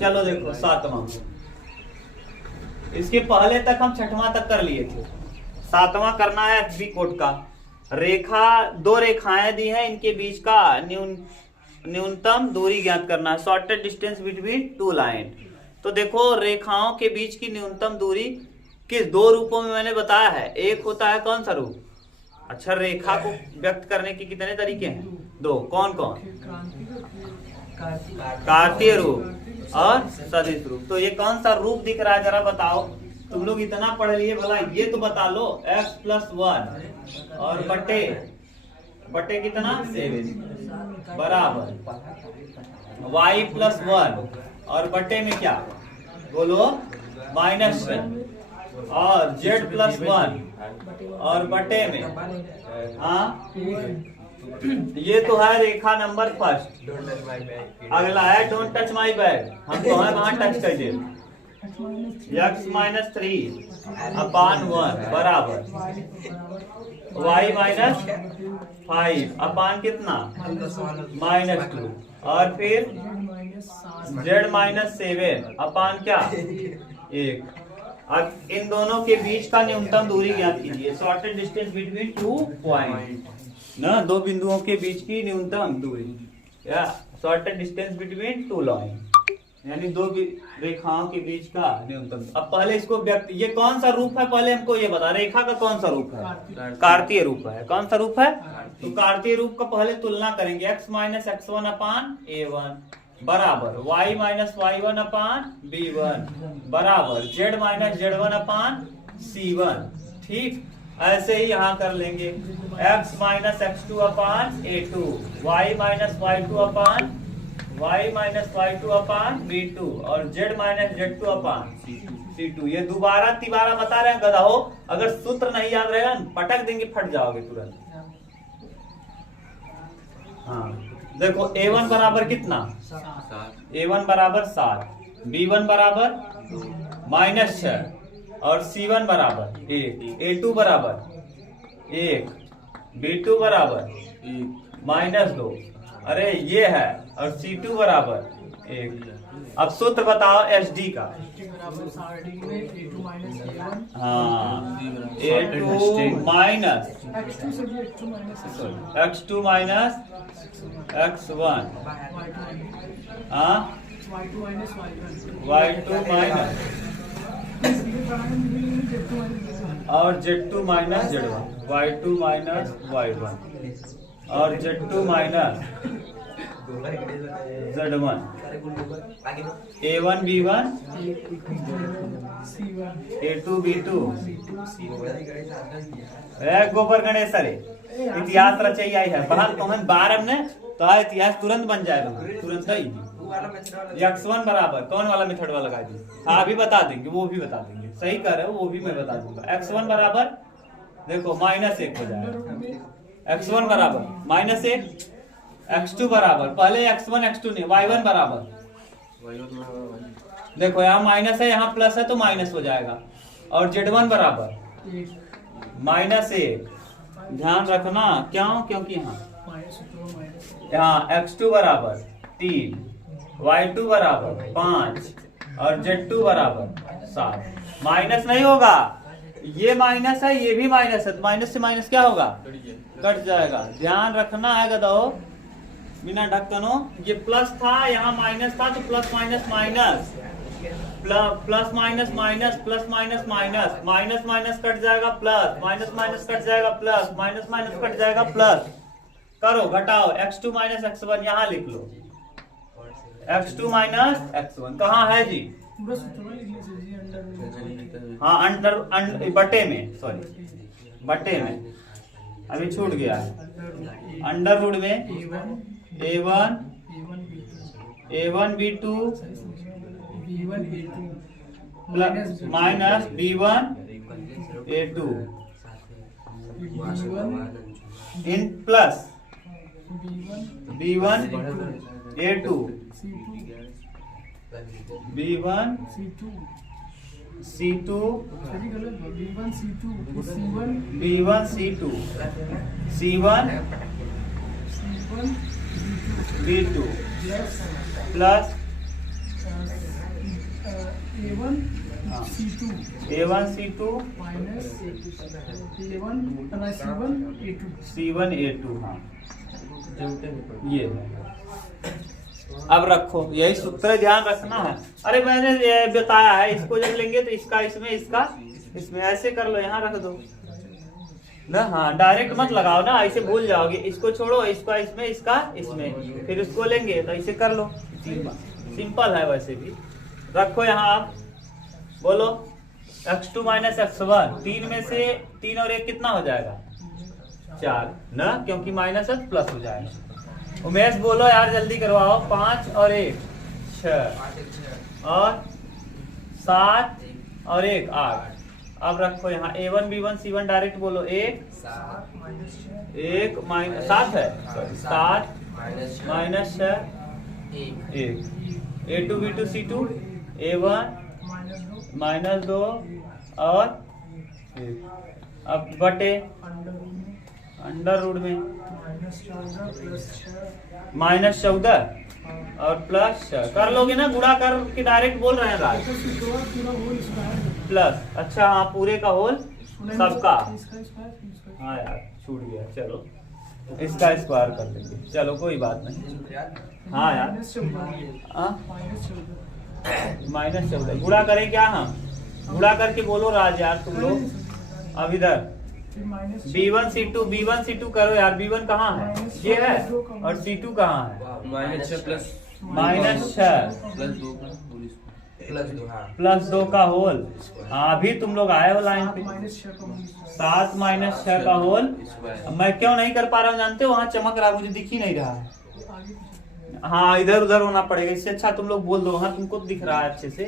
चलो देखो 7वां, इसके पहले तक हम 6वां तक कर लिए थे। 7वां करना है FB कोड का। रेखा, दो रेखाएं दी हैं, इनके बीच का न्यूनतम दूरी ज्ञात करना है, shortest distance between two line. तो देखो रेखाओं के बीच की न्यूनतम दूरी किस दो रूपों में मैंने बताया है। एक होता है कौन सा रूप, अच्छा रेखा को व्यक्त करने के कितने तरीके हैं, दो, कौन कौन, कार्तीय रूप और सदिश रूप। तो ये कौन सा रूप दिख रहा है जरा बताओ, तुम लोग इतना पढ़ लिए, भला ये तो बता लो। x+1 और बटे कितना 7 बराबर y+1 और बटे में क्या बोलो -1 और z+1 और बटे में, हाँ ये तो है रेखा नंबर फर्स्ट। अगला है डोंट टच माई बैग, हम तो है वहां टच कर दे। x-3/1 बराबर y-5 अपान कितना -2 और फिर z-7 अपान क्या 1। अब इन दोनों के बीच का न्यूनतम दूरी ज्ञात कीजिए, शॉर्टेस्ट डिस्टेंस बिटवीन 2 पॉइंट ना, दो बिंदुओं के बीच की न्यूनतम दूरी या shortest distance between two line, यानी दो रेखाओं के बीच का न्यूनतम। अब पहले इसको व्यक्त, ये कौन सा रूप है पहले हमको ये बता, रेखा का कौन सा रूप है, कार्तीय रूप है। कौन सा रूप है, तो कार्तीय रूप का पहले तुलना करेंगे, x-x1 अपान a1 बराबर y-y1 अपान b1 बराबर z-z1 अपान c1। ठीक, ऐसे ही यहाँ कर लेंगे, x-x2 अपान a2 y-y2 अपान y-y2 अपान b2 और z-z2 अपान c2। ये दोबारा तिबारा बता रहे हैं गधा हो, अगर सूत्र नहीं याद रहेगा पटक देंगे, फट जाओगे तुरंत। हाँ देखो a1 बराबर कितना, a1 बराबर 7, b1 बराबर -6 और c1 बराबर 1, a2 बराबर 1, b2 बराबर -2, अरे ये है, और c2 बराबर 1। अब सूत्र बताओ SD का, हाँ a2 minus x2 minus x1 हाँ y2 माइनस और z2 minus z1, y2 minus y1 और z2 minus z1, a1 b1 a2 b2। गोबर गणेश अरे इतिहास रचैया है, बाहर कौन बार हमने तो इतिहास तुरंत बन जाएगा, तुरंत ही। x1 बराबर कौन वाला मेथड वाला लगा दी, हाँ भी बता देंगे, वो भी बता देंगे, सही कर रहे हो, वो भी मैं बता दूंगा। x1 बराबर देखो -1 हो जाएगा, x1 बराबर -1, x2 बराबर पहले x1 x2 नहीं y1 बराबर देखो यहाँ माइनस है यहाँ प्लस है तो माइनस हो जाएगा, और z1 बराबर -1। ध्यान रखना क्यों, क्योंकि यहाँ x2 बराबर 3, y2 बराबर 5 और z2 बराबर 7। माइनस नहीं होगा, ये माइनस है ये भी माइनस है, तो माइनस से माइनस क्या होगा, कट जाएगा। ध्यान रखना है गधो, बिना ढक्कनों। ये प्लस था यहाँ माइनस था, तो plus minus minus plus minus minus plus minus minus minus minus cut जाएगा प्लस, माइनस माइनस कट जाएगा प्लस, माइनस माइनस कट जाएगा प्लस। करो घटाओ, x2 माइनस x1 यहाँ लिख लो, x2 माइनस x1 कहाँ है जी, हाँ अंडर बटे में, सॉरी बटे में अभी छूट गया है, अंडर रूट में a1 b2 minus b1 a2 in plus b1 a2 b1 c2 b1 c2 c1 b2 plus A1 हाँ। C2 A1 C2 minus A1 C1 A2 C1 A2। हाँ ये है। अब रखो, यही सूत्र ध्यान रखना है। अरे मैंने ये बताया है, इसको जब लेंगे तो इसका इसमें, इसका इसमें, ऐसे कर लो, यहाँ रख दो ना। हाँ डायरेक्ट मत लगाओ ना, ऐसे भूल जाओगे। इसको छोड़ो, इसका इसमें, इसका इसमें, फिर इसको लेंगे तो ऐसे कर लो। सिंपल है वैसे भी। रखो यहाँ आप, बोलो x2 माइनस x1। 3 में से 3 और 1 कितना हो जाएगा? 4 ना, क्योंकि माइनस है प्लस हो जाएगा। उमेश बोलो यार, जल्दी करवाओ। 5 और 1 6 और 7 और 1 8। अब रखो यहाँ A1 B1 C1 डायरेक्ट बोलो। 1 माइनस 7 है, 7 minus 6 1। A2 B2 C2 A1 minus 2 और 1। अब बटे अंडर रूट में माइनस 14 और प्लस 6 कर लोगे ना, गुणा कर के डायरेक्ट बोल रहे हैं राज। प्लस, अच्छा हाँ, पूरे का होल सबका। हाँ यार छूट गया, चलो इसका स्क्वायर कर देंगे, चलो कोई बात नहीं। हाँ यार माइनस 14 गुणा करें क्या हम? गुणा करके बोलो राज यार तुम लोग। अब इधर B1 C2 करो यार। B1 कहाँ है? ये है। और C2 कहाँ है? माइनस 6 प्लस 2 का होल। हाँ अभी तुम लोग आए हो लाइन पे। 7 माइनस 6 का होल। मैं क्यों नहीं कर पा रहा हूँ जानते हो? वहाँ चमक रहा, मुझे दिख ही नहीं रहा है। हाँ इधर उधर होना पड़ेगा, इससे अच्छा तुम लोग बोल दो। हाँ तुमको दिख रहा है अच्छे से।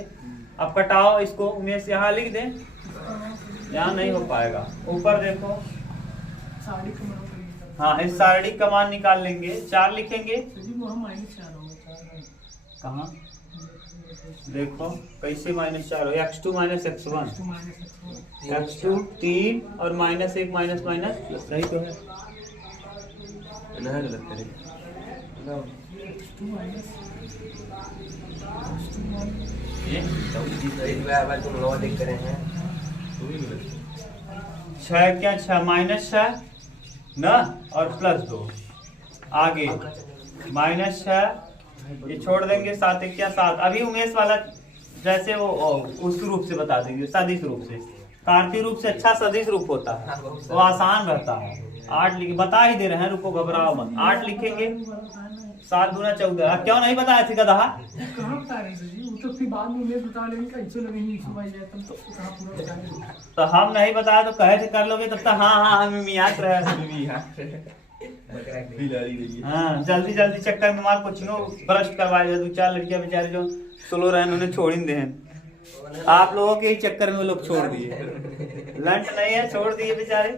अब कटाओ इसको, उमेश यहाँ लिख दे। यहाँ नहीं हो पाएगा, ऊपर देखो। हाँ इस सारणी का मान निकाल लेंगे। 4 लिखेंगे कहाँ? देखो कैसे -4 हो। x2 माइनस x1, x2 3 और -1 माइनस माइनस प्लस, सही तो है। छह क्या? 6 माइनस 6 ना, और प्लस 2 आगे -6, ये छोड़ देंगे। 7 क्या 7। अभी उमेश वाला जैसे वो उस रूप से बता देंगे, सदिश रूप से। कार्तीय रूप से अच्छा सदिश रूप होता है, वो आसान रहता है। 8 लिख, बता ही दे रहे हैं, रुको घबराओ मत। 8 लिखेंगे। 7 दूना 14। क्यों नहीं बताया थी गधा? तो हम नहीं बताया तो कहे थे कर लोगे, तब तक हाँ हाँ हम याद रहे। हाँ जल्दी जल्दी चक्कर में मार कोचिंगो भ्रष्ट करवाए। 2-4 लड़कियां बेचारे जो सोलो रहे उन्होंने छोड़ ही दे। आप लोगों के ही चक्कर में वो लोग छोड़ दिए। लंट नहीं है, छोड़ दिए बेचारे।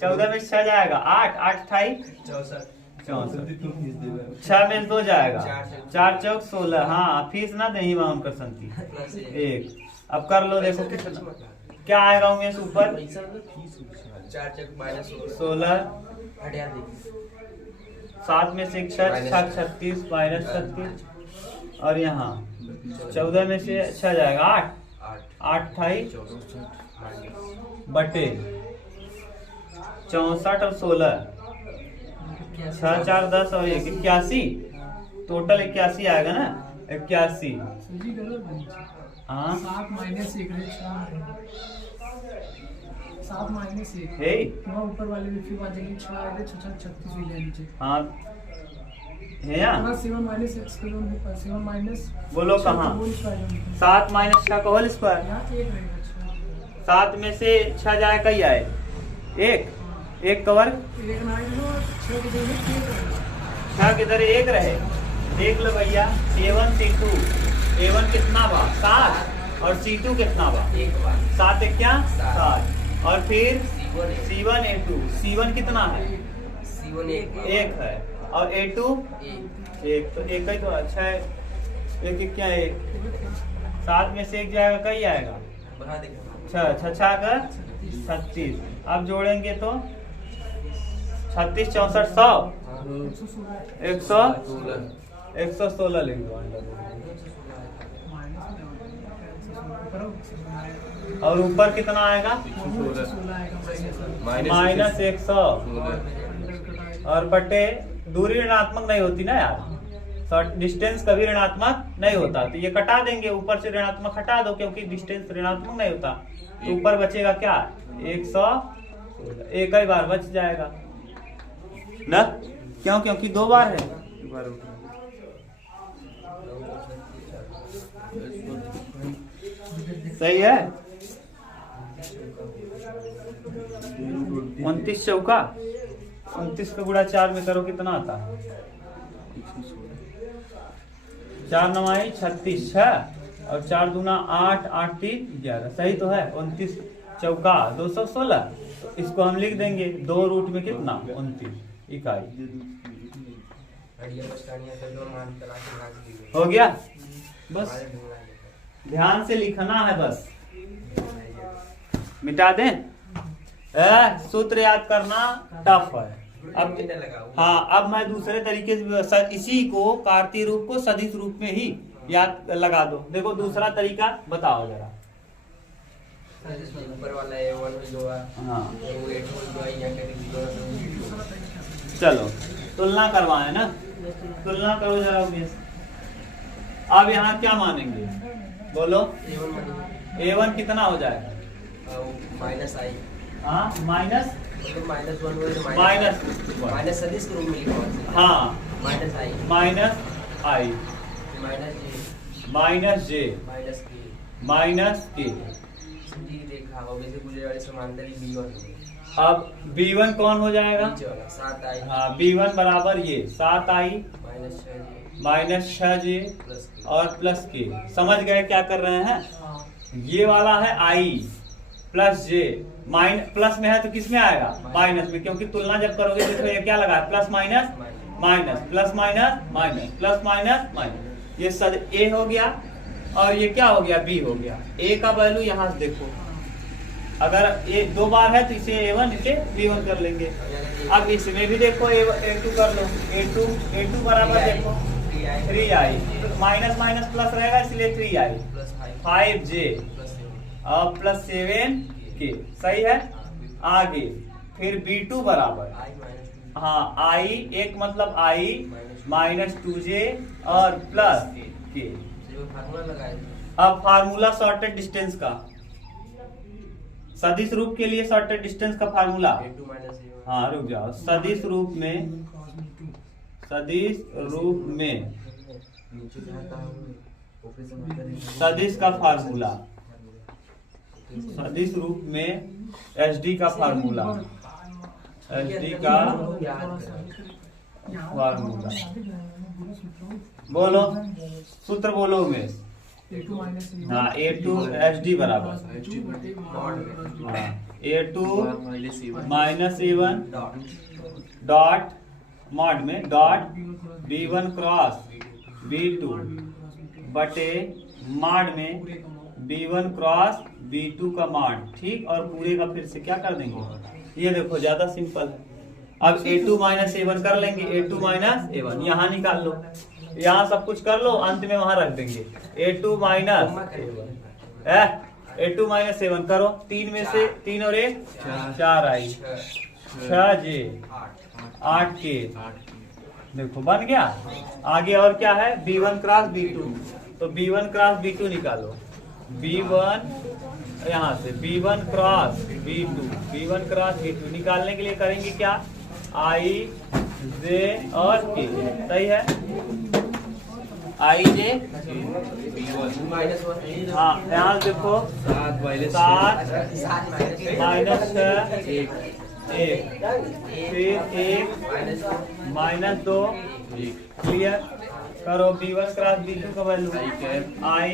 14 में 6 जाएगा। 8 8 28 64। 6 में 2 जाएगा। 4 चौक 16। हाँ फीस ना दे वहां कर संती 1। अब कर लो, देखो कितना क्या आएगा उमेश ऊपर? 16 7 में से 6 36 माइनस 36। और यहाँ 14 में से 6 जाएगा। 8 8 28 बटे 64 और 16 6 4 10 और 1 81। टोटल 81 आएगा ना। 81। हाँ 7 माइनस 1 है ऊपर वाले में फिर आ जाएंगे 6 आएगा 6 36 हो जाए नीचे। हाँ है यार। 7 माइनस x 7 माइनस बोलो कहाँ? 7 माइनस 6 का होल स्क्वायर। 7 में से 6 जाए कई आए? 1 कवर 6 किधर 1 रहे। देख लो भैया। A1 C2 A1 कितना बा? 7 और C2 कितना बा? 7 क्या 7। और फिर C1 A2 C1 कितना है? 1 है। और A2 1, तो 1 ही तो अच्छा है। 1 क्या 1? 7 में से 1 जाएगा कई आएगा? 6 6 का 36। अब जोड़ेंगे तो 36 64 100 116 लिख दो। और ऊपर कितना आएगा? माइनस 100 और बटे दूरी ऋणात्मक नहीं होती ना यार, शॉर्ट डिस्टेंस कभी ऋणात्मक नहीं होता, तो ये कटा देंगे, ऊपर से ऋणात्मक हटा दो क्योंकि डिस्टेंस ऋणात्मक नहीं होता, तो ऊपर बचेगा क्या? 100, एक ही बार बच जाएगा ना, क्यों? क्योंकि 2 बार है। सही है। 29 चौका 29 का गुणा 4 में करो कितना आता है? 4 9 36 6 और 4 दूना 8 8 3 11। सही तो है। 29 चौका 216, तो इसको हम लिख देंगे 2 रूट में कितना? 29 इकाई। हो गया? बस ध्यान से लिखना है, बस मिटा दें। सूत्र याद करना टफ है। अब हाँ, अब मैं दूसरे तरीके से इसी को कार्तीय रूप को सदिश रूप में ही याद लगा दो। देखो दूसरा तरीका बताओ जरा। ऊपर वाला A1 जो है, हाँ वो A2 चलो तुलना करवाए ना, तुलना करो जरा उमेश। अब यहाँ क्या मानेंगे बोलो? A1 कितना हो जाएगा? माइनस आई। हाँ माइनस माइनस सदिश के रूप में लिखा। हाँ माइनस आई माइनस जे माइनस के। रेखा हो वैसे गुजरे वाले समांतरी B1। अब B1 कौन हो जाएगा? 7 आई। हाँ B1 बराबर ये 7 आई माइनस 6J और प्लस के। समझ गए क्या कर रहे हैं? ये वाला है I प्लस J, प्लस में है तो किस में आएगा? माइनस में, क्योंकि तुलना जब करोगे तो ये क्या लगा है? Plus minus minus, plus minus minus, plus minus minus. ये सद A हो गया और ये क्या हो गया? B हो गया। A का वैल्यू यहाँ से देखो, अगर A 2 बार है तो इसे A1 इसे B1 कर लेंगे। अब इसमें भी देखो A2 कर लो। A2 बराबर देखो 3i, माइनस माइनस प्लस रहेगा इसलिए 3i 5J और प्लस 7K। सही है। आगे फिर B2 बराबर हाँ I, एक मतलब I माइनस 2J और प्लस K। अब फार्मूला शॉर्टेड डिस्टेंस का, सदिश रूप के लिए शॉर्टेड डिस्टेंस का फार्मूला। हाँ रुक जाओ। सदिश रूप में सदिश का फार्मूला, सदिश रूप में SD का फार्मूला, SD का फार्मूला बोलो, सूत्र बोलो उमेश। हाँ A2 SD बराबर हाँ A2 minus A1 dot mod में डॉट B1 क्रॉस B2 बटे मॉड में B1 क्रॉस B2 का मॉड। ठीक, और पूरे का फिर से क्या कर देंगे? ये देखो ज्यादा सिंपल है। अब A2 माइनस A1 कर लेंगे। A2 माइनस A1 यहाँ निकाल लो, यहाँ सब कुछ कर लो, अंत में वहां रख देंगे। A2 minus A2 minus A1 करो। 3 में से 3 और 1 4 आई 6J 8K। देखो बन गया। आगे और क्या है? B1 क्रॉस B2, तो B1 क्रॉस B2 निकालो। B1 यहाँ से B1 cross B2, B1 cross B2 निकालने के लिए करेंगे क्या? I J और K। सही है। I J हाँ यहाँ देखो 7 माइनस 6 1 फिर 1 माइनस 2 क्लियर करो। B1 क्रॉस B2 का वैल्यू I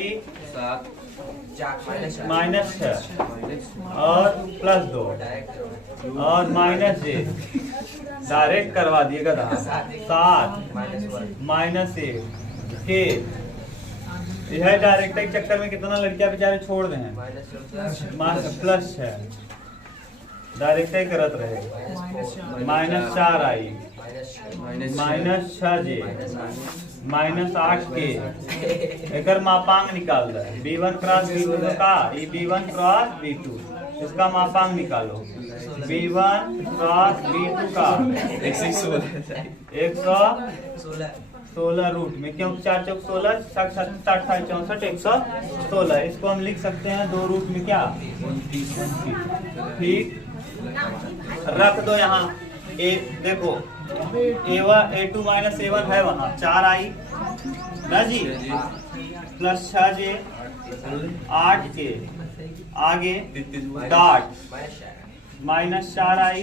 माइनस 6 और प्लस 2 और माइनस J डायरेक्ट करवा दिएगा। 7 माइनस 1 के। यह डायरेक्ट के चक्कर में कितना लड़कियां बेचारे छोड़ दे हैं। प्लस 6 डायरेक्ट ही करत रहे। माइनस 4 आई माइनस 6J -8k एकर मापांक निकाल दे b1 क्रॉस b2 का ये b1 क्रॉस b2 इसका मापांक निकालो b1 क्रॉस b2 का 116 रूट में क्योंकि 4 चौक 16 7 7 64 116 इसको हम लिख सकते हैं 2 रूट में क्या 29 ठीक रख दो यहाँ ए देखो a2 माइनस a1 है वहाँ 4 आई ना जी प्लस 6j 8k आगे डॉट -4 आई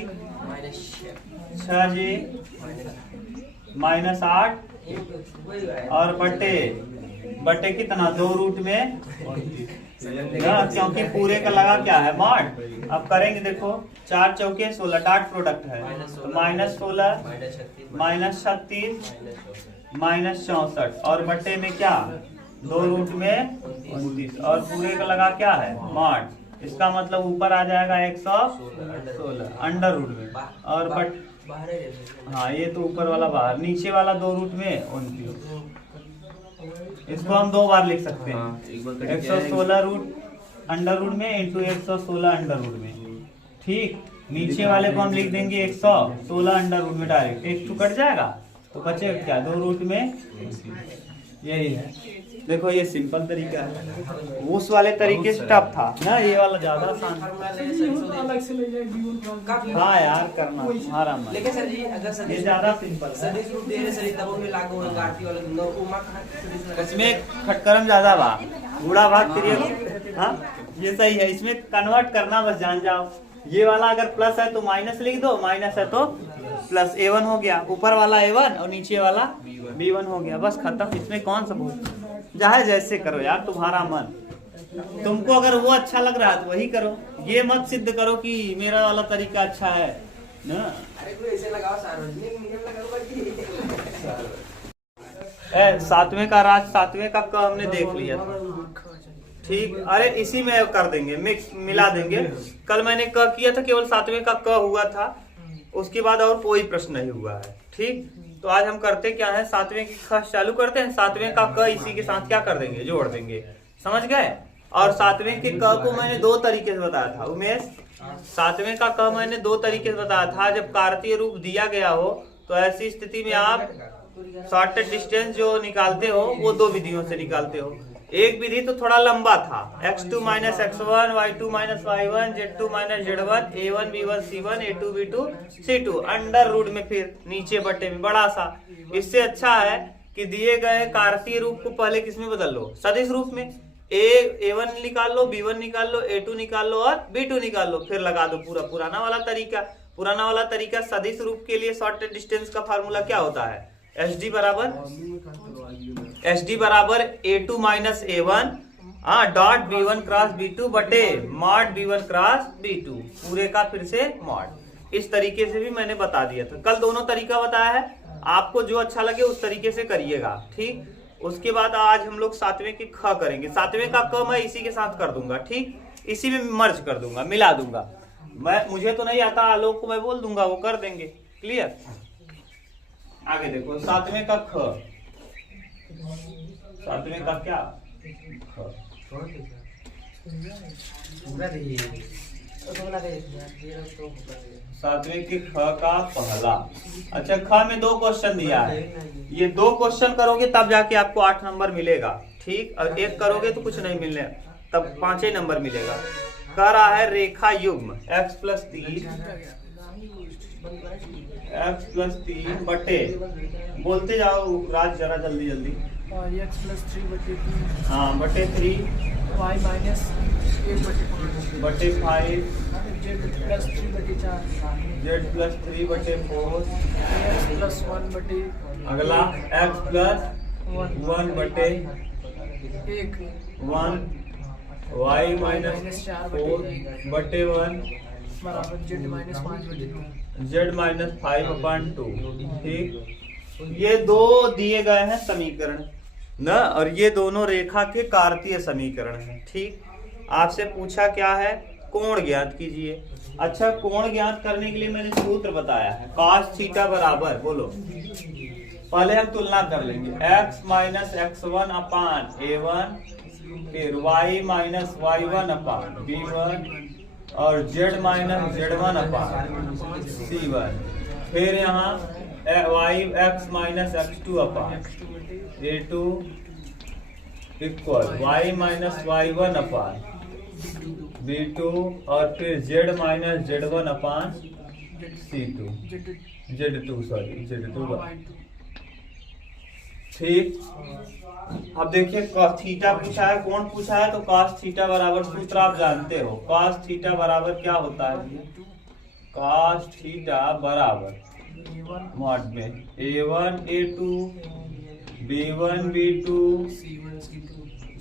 6j -8 और बटे कितना 2 रूट में क्योंकि पूरे का लगा क्या है मॉड। अब करेंगे देखो 4 चौके 16 डॉट प्रोडक्ट है तो -16 -36 -64 और बटे में क्या 2 रूट में 29 और पूरे का लगा क्या है मॉड। इसका मतलब ऊपर आ जाएगा 116 अंडर रूट में और हाँ ये तो ऊपर वाला बाहर नीचे वाला 2 रूट में 29। इसको हम 2 बार लिख सकते हैं 116 रूट अंडर रूट में इंटू 116 अंडर रूट में ठीक। नीचे वाले को हम लिख देंगे 116 अंडर रूट में डायरेक्ट 1 कट जाएगा तो बचेगा क्या 2 रूट में यही है। देखो ये सिंपल तरीका है उस वाले तरीके से टफ था ना ये वाला ज्यादा आसान। अलग से ले जाए हाँ यार करना हमारा मन लेकिन सर जी अगर सर ये ज्यादा सिंपल है सदिश रूप दे रहे सर तब उनमें लागू होगा आरती वाला दो उमा इसमें खटकरम ज्यादा बा बूढ़ा भाग करिए। हाँ ये सही है इसमें कन्वर्ट करना बस जान जाओ। ये वाला अगर प्लस है तो माइनस लिख दो माइनस है तो प्लस a1 हो गया ऊपर वाला a1 और नीचे वाला b1 हो गया बस खत्म। इसमें कौन सा भूल चाहे जैसे करो यार तुम्हारा मन तुमको अगर वो अच्छा लग रहा है तो वही करो ये मत सिद्ध करो कि मेरा वाला तरीका अच्छा है ना। अरे कोई ऐसे लगाओ सार्वजनिक नियम लगाओ सातवें का राज 7वें का क हमने देख लिया था ठीक। अरे इसी में कर देंगे मिक्स मिला देंगे। कल मैंने क किया था केवल 7वें का क हुआ था उसके बाद और कोई प्रश्न नहीं हुआ है ठीक। तो आज हम करते क्या है 7वें की ख चालू करते हैं 7वें का क इसी के साथ क्या कर देंगे जोड़ देंगे समझ गए। और 7वें के क को मैंने 2 तरीके से बताया था उमेश 7वें का क मैंने 2 तरीके से बताया था। जब कार्तीय रूप दिया गया हो तो ऐसी स्थिति में आप शॉर्टेड डिस्टेंस जो निकालते हो वो 2 विधियों से निकालते हो। एक विधि तो थोड़ा लंबा था x2 - x1 y2 - y1 z2 - z1 a1 b1 c1 a2 b2 c2 under root में फिर नीचे बटे में बड़ा सा। इससे अच्छा है कि दिए गए कार्तीय रूप को पहले किस में बदल लो सदिश रूप में a1 निकाल लो b1 निकाल लो a2 निकाल लो और b2 निकाल लो फिर लगा दो पूरा पुराना वाला तरीका सदिश रूप के लिए शॉर्टेड डिस्टेंस का फार्मूला क्या होता है SD बराबर a2 minus a1 dot b1 cross b2 बटे मॉड b1 क्रॉस b2 पूरे का फिर से मॉड। इस तरीके से भी मैंने बता दिया था कल दोनों तरीका बताया है आपको जो अच्छा लगे उस तरीके से करिएगा ठीक। उसके बाद आज हम लोग 7वें के ख करेंगे 7वें का क मैं इसी के साथ कर दूंगा ठीक इसी में मर्ज कर दूंगा मिला दूंगा। मुझे तो नहीं आता आलोक को मैं बोल दूंगा वो कर देंगे क्लियर। आगे देखो 7वें का ख 7वें का क्या ख 7वें के ख का पहला अच्छा ख में 2 क्वेश्चन दिया है ये 2 क्वेश्चन करोगे तब जाके आपको 8 नंबर मिलेगा ठीक। और 1 करोगे तो कुछ नहीं मिलने तब 5 ही नंबर मिलेगा। कह रहा है रेखा युग्म x + 3 बटे बोलते जाओ राज जरा जल्दी जल्दी x + 3 बटे 3 हाँ बटे 3 y - 1 बटे 5 z + 3 बटे 4 z + 3 बटे 4 x + 1 बटे अगला x + 1 बटे 1 1 y - 4 बटे 1 बराबर z - 5 बटे 2 z - 5/2 ठीक। ये 2 दिए गए हैं समीकरण न और ये दोनों रेखा के कार्तीय समीकरण हैं ठीक। आपसे पूछा क्या है कोण ज्ञात कीजिए। अच्छा कोण ज्ञात करने के लिए मैंने सूत्र बताया है cos थीटा बराबर बोलो पहले हम तुलना कर लेंगे, x माइनस x1 अपान a1, फिर y माइनस y1 अपान b1 और z माइनस z1 अपान c1, फिर यहाँ x माइनस x2 अपान a2 equal y minus y1 अपान b2 और फिर z माइनस z1 अपान c2 z2 ठीक। अब देखिए cos थीटा पूछा है, कौन पूछा है, तो cos थीटा बराबर सूत्र आप जानते हो, cos थीटा बराबर क्या होता है, cos थीटा बराबर मॉड में a1 a2 b1 b2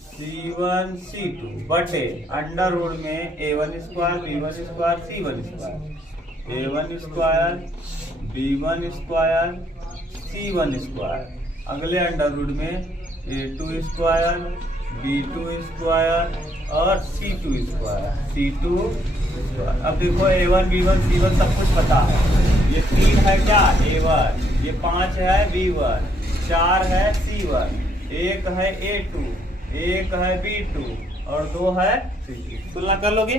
c1 c2 बटे अंडर रूट में a1 square b1 square c1 square, a1 square b1 square c1 square, अगले अंडर रूट में a2 स्क्वायर b2 स्क्वायर और c2 स्क्वायर। अब देखो a1 b1 c1 सब कुछ पता है, ये 3 है क्या a1, ये 5 है b1, 4 है c1, 1 है a2, 1 है b2 और 2 है c2। तुलना कर लोगे?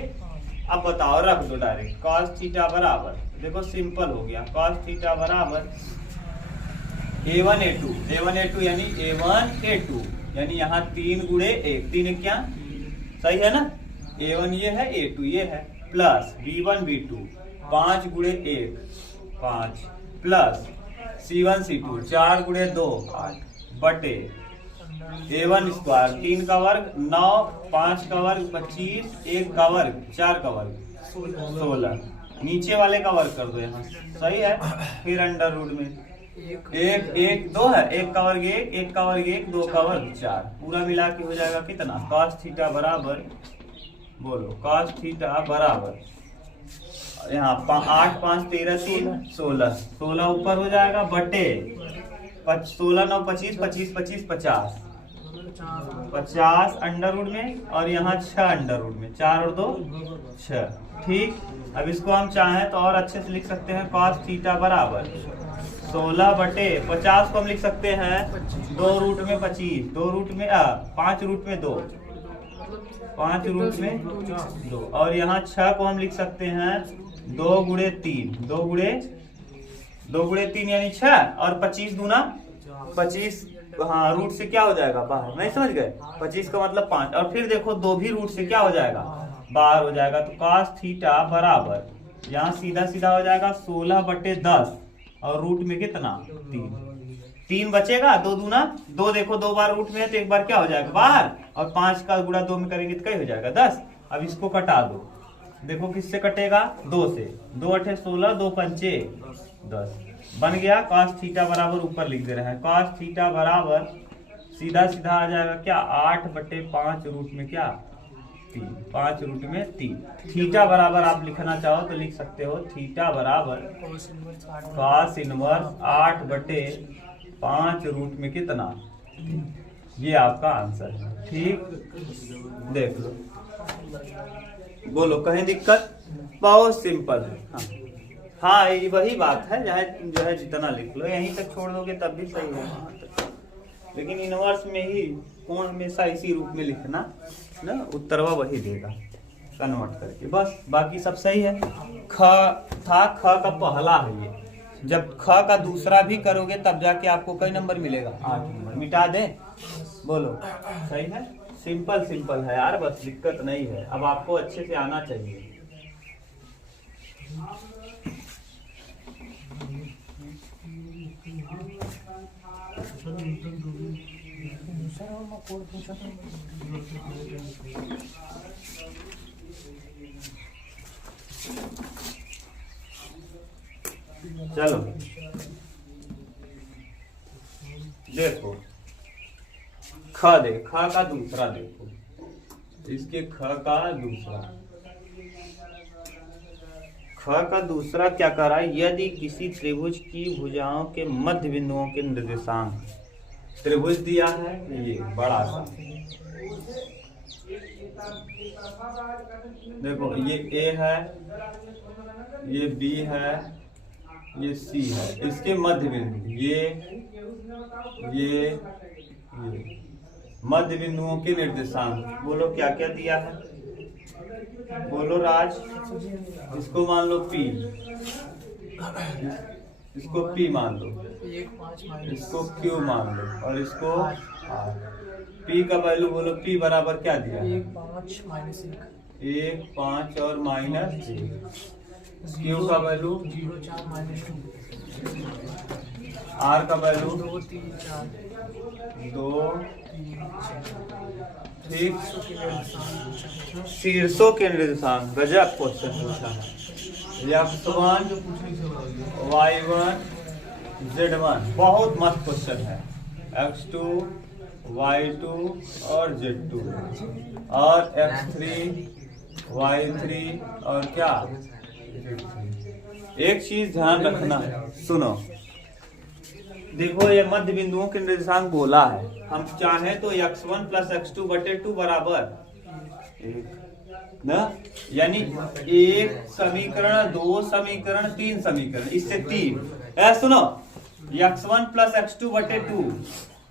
अब बताओ, रख दो डायरेक्ट, cos थीटा बराबर, देखो सिंपल हो गया, cos थीटा बराबर a1 a2 यानी a1 a2 यानी यहाँ 3 गुणे 1, 3 क्या सही है ना, a1 ये है a2 ये है, प्लस b1 b2 5 गुणे 1 5 प्लस c1 c2 4 गुणे 2 8 बटे a1 स्क्वायर 3 का वर्ग 9 5 का वर्ग 25 1 का वर्ग 4 का वर्ग 16, नीचे वाले का वर्ग कर दो यहाँ, सही है। फिर अंडर रूट में एक एक 2 है, 1 का वर्ग 1 1 का वर्ग 1 2 का वर्ग 4, पूरा मिला के हो जाएगा कितना, cos थीटा बराबर, बोलो cos थीटा बराबर यहाँ 8 5 13 3 16 16 ऊपर हो जाएगा बटे 16 9 25 25 25 50 50 अंडर रूट में और यहाँ 6 अंडर रूट में, 4 और 2 6, ठीक। अब इसको हम चाहें तो और अच्छे से लिख सकते हैं, cos थीटा बराबर 16 बटे 50 को हम लिख सकते हैं 2 रूट में 25, 2 रूट में 5 रूट में 2, 5 रूट में 2 और यहाँ 6 को हम लिख सकते हैं 2 गुणे 3, 2 गुणे 3 यानी 6 और 25 दूना 25, हाँ रूट से क्या हो जाएगा बाहर, नहीं समझ गए, 25 का मतलब 5 और फिर देखो 2 भी रूट से क्या हो जाएगा बाहर हो जाएगा, तो cos थीटा बराबर यहाँ सीधा सीधा हो जाएगा 16 बटे 10 और रूट में कितना 3 बचेगा, 2 दूना 2, देखो 2 बार रूट में है तो 1 बार क्या हो जाएगा बाहर, और 5 का गुणा 2 में करेंगे तो क्या हो जाएगा 10। अब इसको कटा दो, देखो किससे कटेगा 2 से, 2 8 16 2 5 10 बन गया, cos थीटा बराबर ऊपर लिख दे रहे हैं, cos थीटा बराबर सीधा सीधा आ जाएगा क्या 8 बटे 5 रूट में क्या 3, 5 रूट में 3। थीटा बराबर आप लिखना चाहो तो लिख सकते हो, थीटा बराबर cos इनवर्स 8 बटे 5 रूट में कितना, ये आपका आंसर है, ठीक। देख लो, बोलो कहीं दिक्कत, बहुत सिंपल है। हाँ ये वही बात है, जो है जितना लिख लो, यहीं तक छोड़ दोगे तब भी सही है, लेकिन इनवर्स में ही कोण हमेशा इसी रूप में लिखना ना, उत्तरवा वही देगा कन्वर्ट करके, बस बाकी सब सही है। ख था, ख का पहला है ये, जब ख का दूसरा भी करोगे तब जाके आपको कई नंबर मिलेगा, 8 नंबर, मिटा दे, बोलो सही है, सिंपल सिंपल है यार, बस दिक्कत नहीं है, अब आपको अच्छे से आना चाहिए। चलो देखो ख दे, ख का दूसरा देखो, इसके ख का दूसरा, ख का दूसरा क्या कर रहा है, यदि किसी त्रिभुज की भुजाओं के मध्य बिंदुओं के निर्देशांक, त्रिभुज दिया है ये बड़ा सा, देखो ये A है, ये B है ये सी है, इसके मध्य बिंदु ये मध्य बिंदुओं के निर्देशांक बोलो क्या क्या दिया है, बोलो राज। इसको मान लो P, इसको P मान लो, 1 5 माइनस इसको Q मान लो और इसको R। P का वैल्यू बोलो, P बराबर क्या दिया है, 1 5 माइनस 1 5 और माइनस 1। Q का वैल्यू 0 4 माइनस 2 R का वैल्यू 2 3 4 2। 3 ठीक, शीर्षों शीर्षों के निर्देशांक, गजब क्वेश्चन पूछा है। X1 Y1 Z1 बहुत मस्त क्वेश्चन है। X2 Y2 और Z2 और X3 Y3 और क्या, एक चीज ध्यान रखना, सुनो, देखो ये मध्य बिंदुओं के निर्देशांक बोला है, हम चाहें तो x1 प्लस x2 बटे 2 बराबर 1 ना, यानी एक समीकरण, दो समीकरण, तीन समीकरण, इससे 3। सुनो, x1 प्लस x2 बटे 2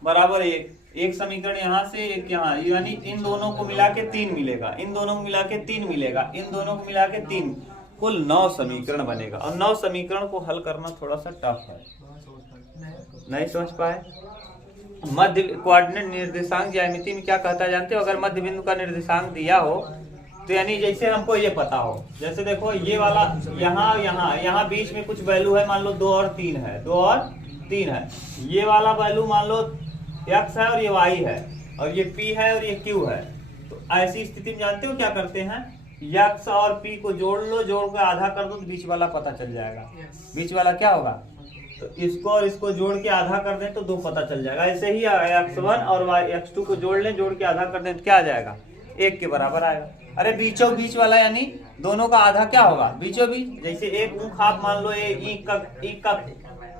बराबर 1, एक समीकरण यहाँ से एक यहाँ, यानी इन दोनों को मिला के 3 मिलेगा, इन दोनों को मिला के 3 मिलेगा, इन दोनों को मिला के 3, कुल 9 समीकरण बनेगा। और 9 समीकरण को हल करना थोड़ा सा टफ है, नहीं समझ पाए। मध्य कोऑर्डिनेट निर्देशांक ज्यामिति में क्या कहता है जानते हो, अगर मध्य बिंदु का निर्देशांक दिया हो तो यानी जैसे हमको ये पता हो, जैसे देखो ये वाला यहाँ यहाँ यहाँ बीच में कुछ वैल्यू है, मान लो 2 और 3 है, 2 और 3 है, ये वाला वैल्यू मान लो x है और ये y है और ये p है और ये q है। तो ऐसी स्थिति में जानते हो क्या करते हैं, x और p को जोड़ लो, जोड़ कर आधा कर दो तो बीच वाला पता चल जाएगा। बीच वाला क्या होगा, तो इसको और इसको जोड़ के आधा कर दें तो 2 पता चल जाएगा। ऐसे ही x1 और x2 को जोड़ लें, जोड़ के आधा कर दें तो क्या आ जाएगा, 1 के बराबर आएगा। अरे बीचों बीच वाला यानी दोनों का आधा क्या होगा, बीचों बीच, जैसे एक ऊख आप मान लो ये ईख का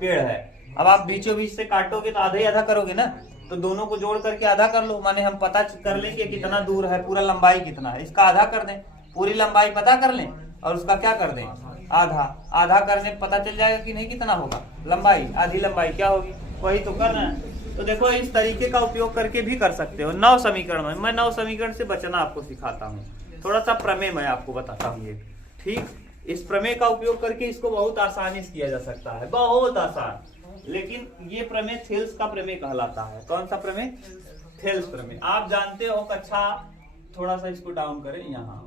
पेड़ है, अब आप बीचों बीच से काटोगे तो आधा ही आधा करोगे ना, तो दोनों को जोड़ करके आधा कर लो, माने हम पता कर लें कि कितना दूर है, पूरा लंबाई कितना है, इसका आधा कर दें, पूरी लंबाई पता कर लें और उसका क्या कर दें, आधा। आधा करने पता चल जाएगा कि नहीं कितना होगा लंबाई, आधी लंबाई क्या होगी, वही तो करना है। तो देखो इस तरीके का उपयोग करके भी कर सकते हो। 9 समीकरण में मैं 9 समीकरण से बचना आपको सिखाता हूँ, थोड़ा सा प्रमेय मैं आपको बताता हूँ ये, ठीक। इस प्रमेय का उपयोग करके इसको बहुत आसानी से किया जा सकता है, बहुत आसान। लेकिन ये प्रमेय थेल्स का प्रमेय कहलाता है। कौन सा प्रमेय, थेल्स प्रमेय। आप जानते हो कक्षा, थोड़ा सा इसको डाउन करें यहाँ,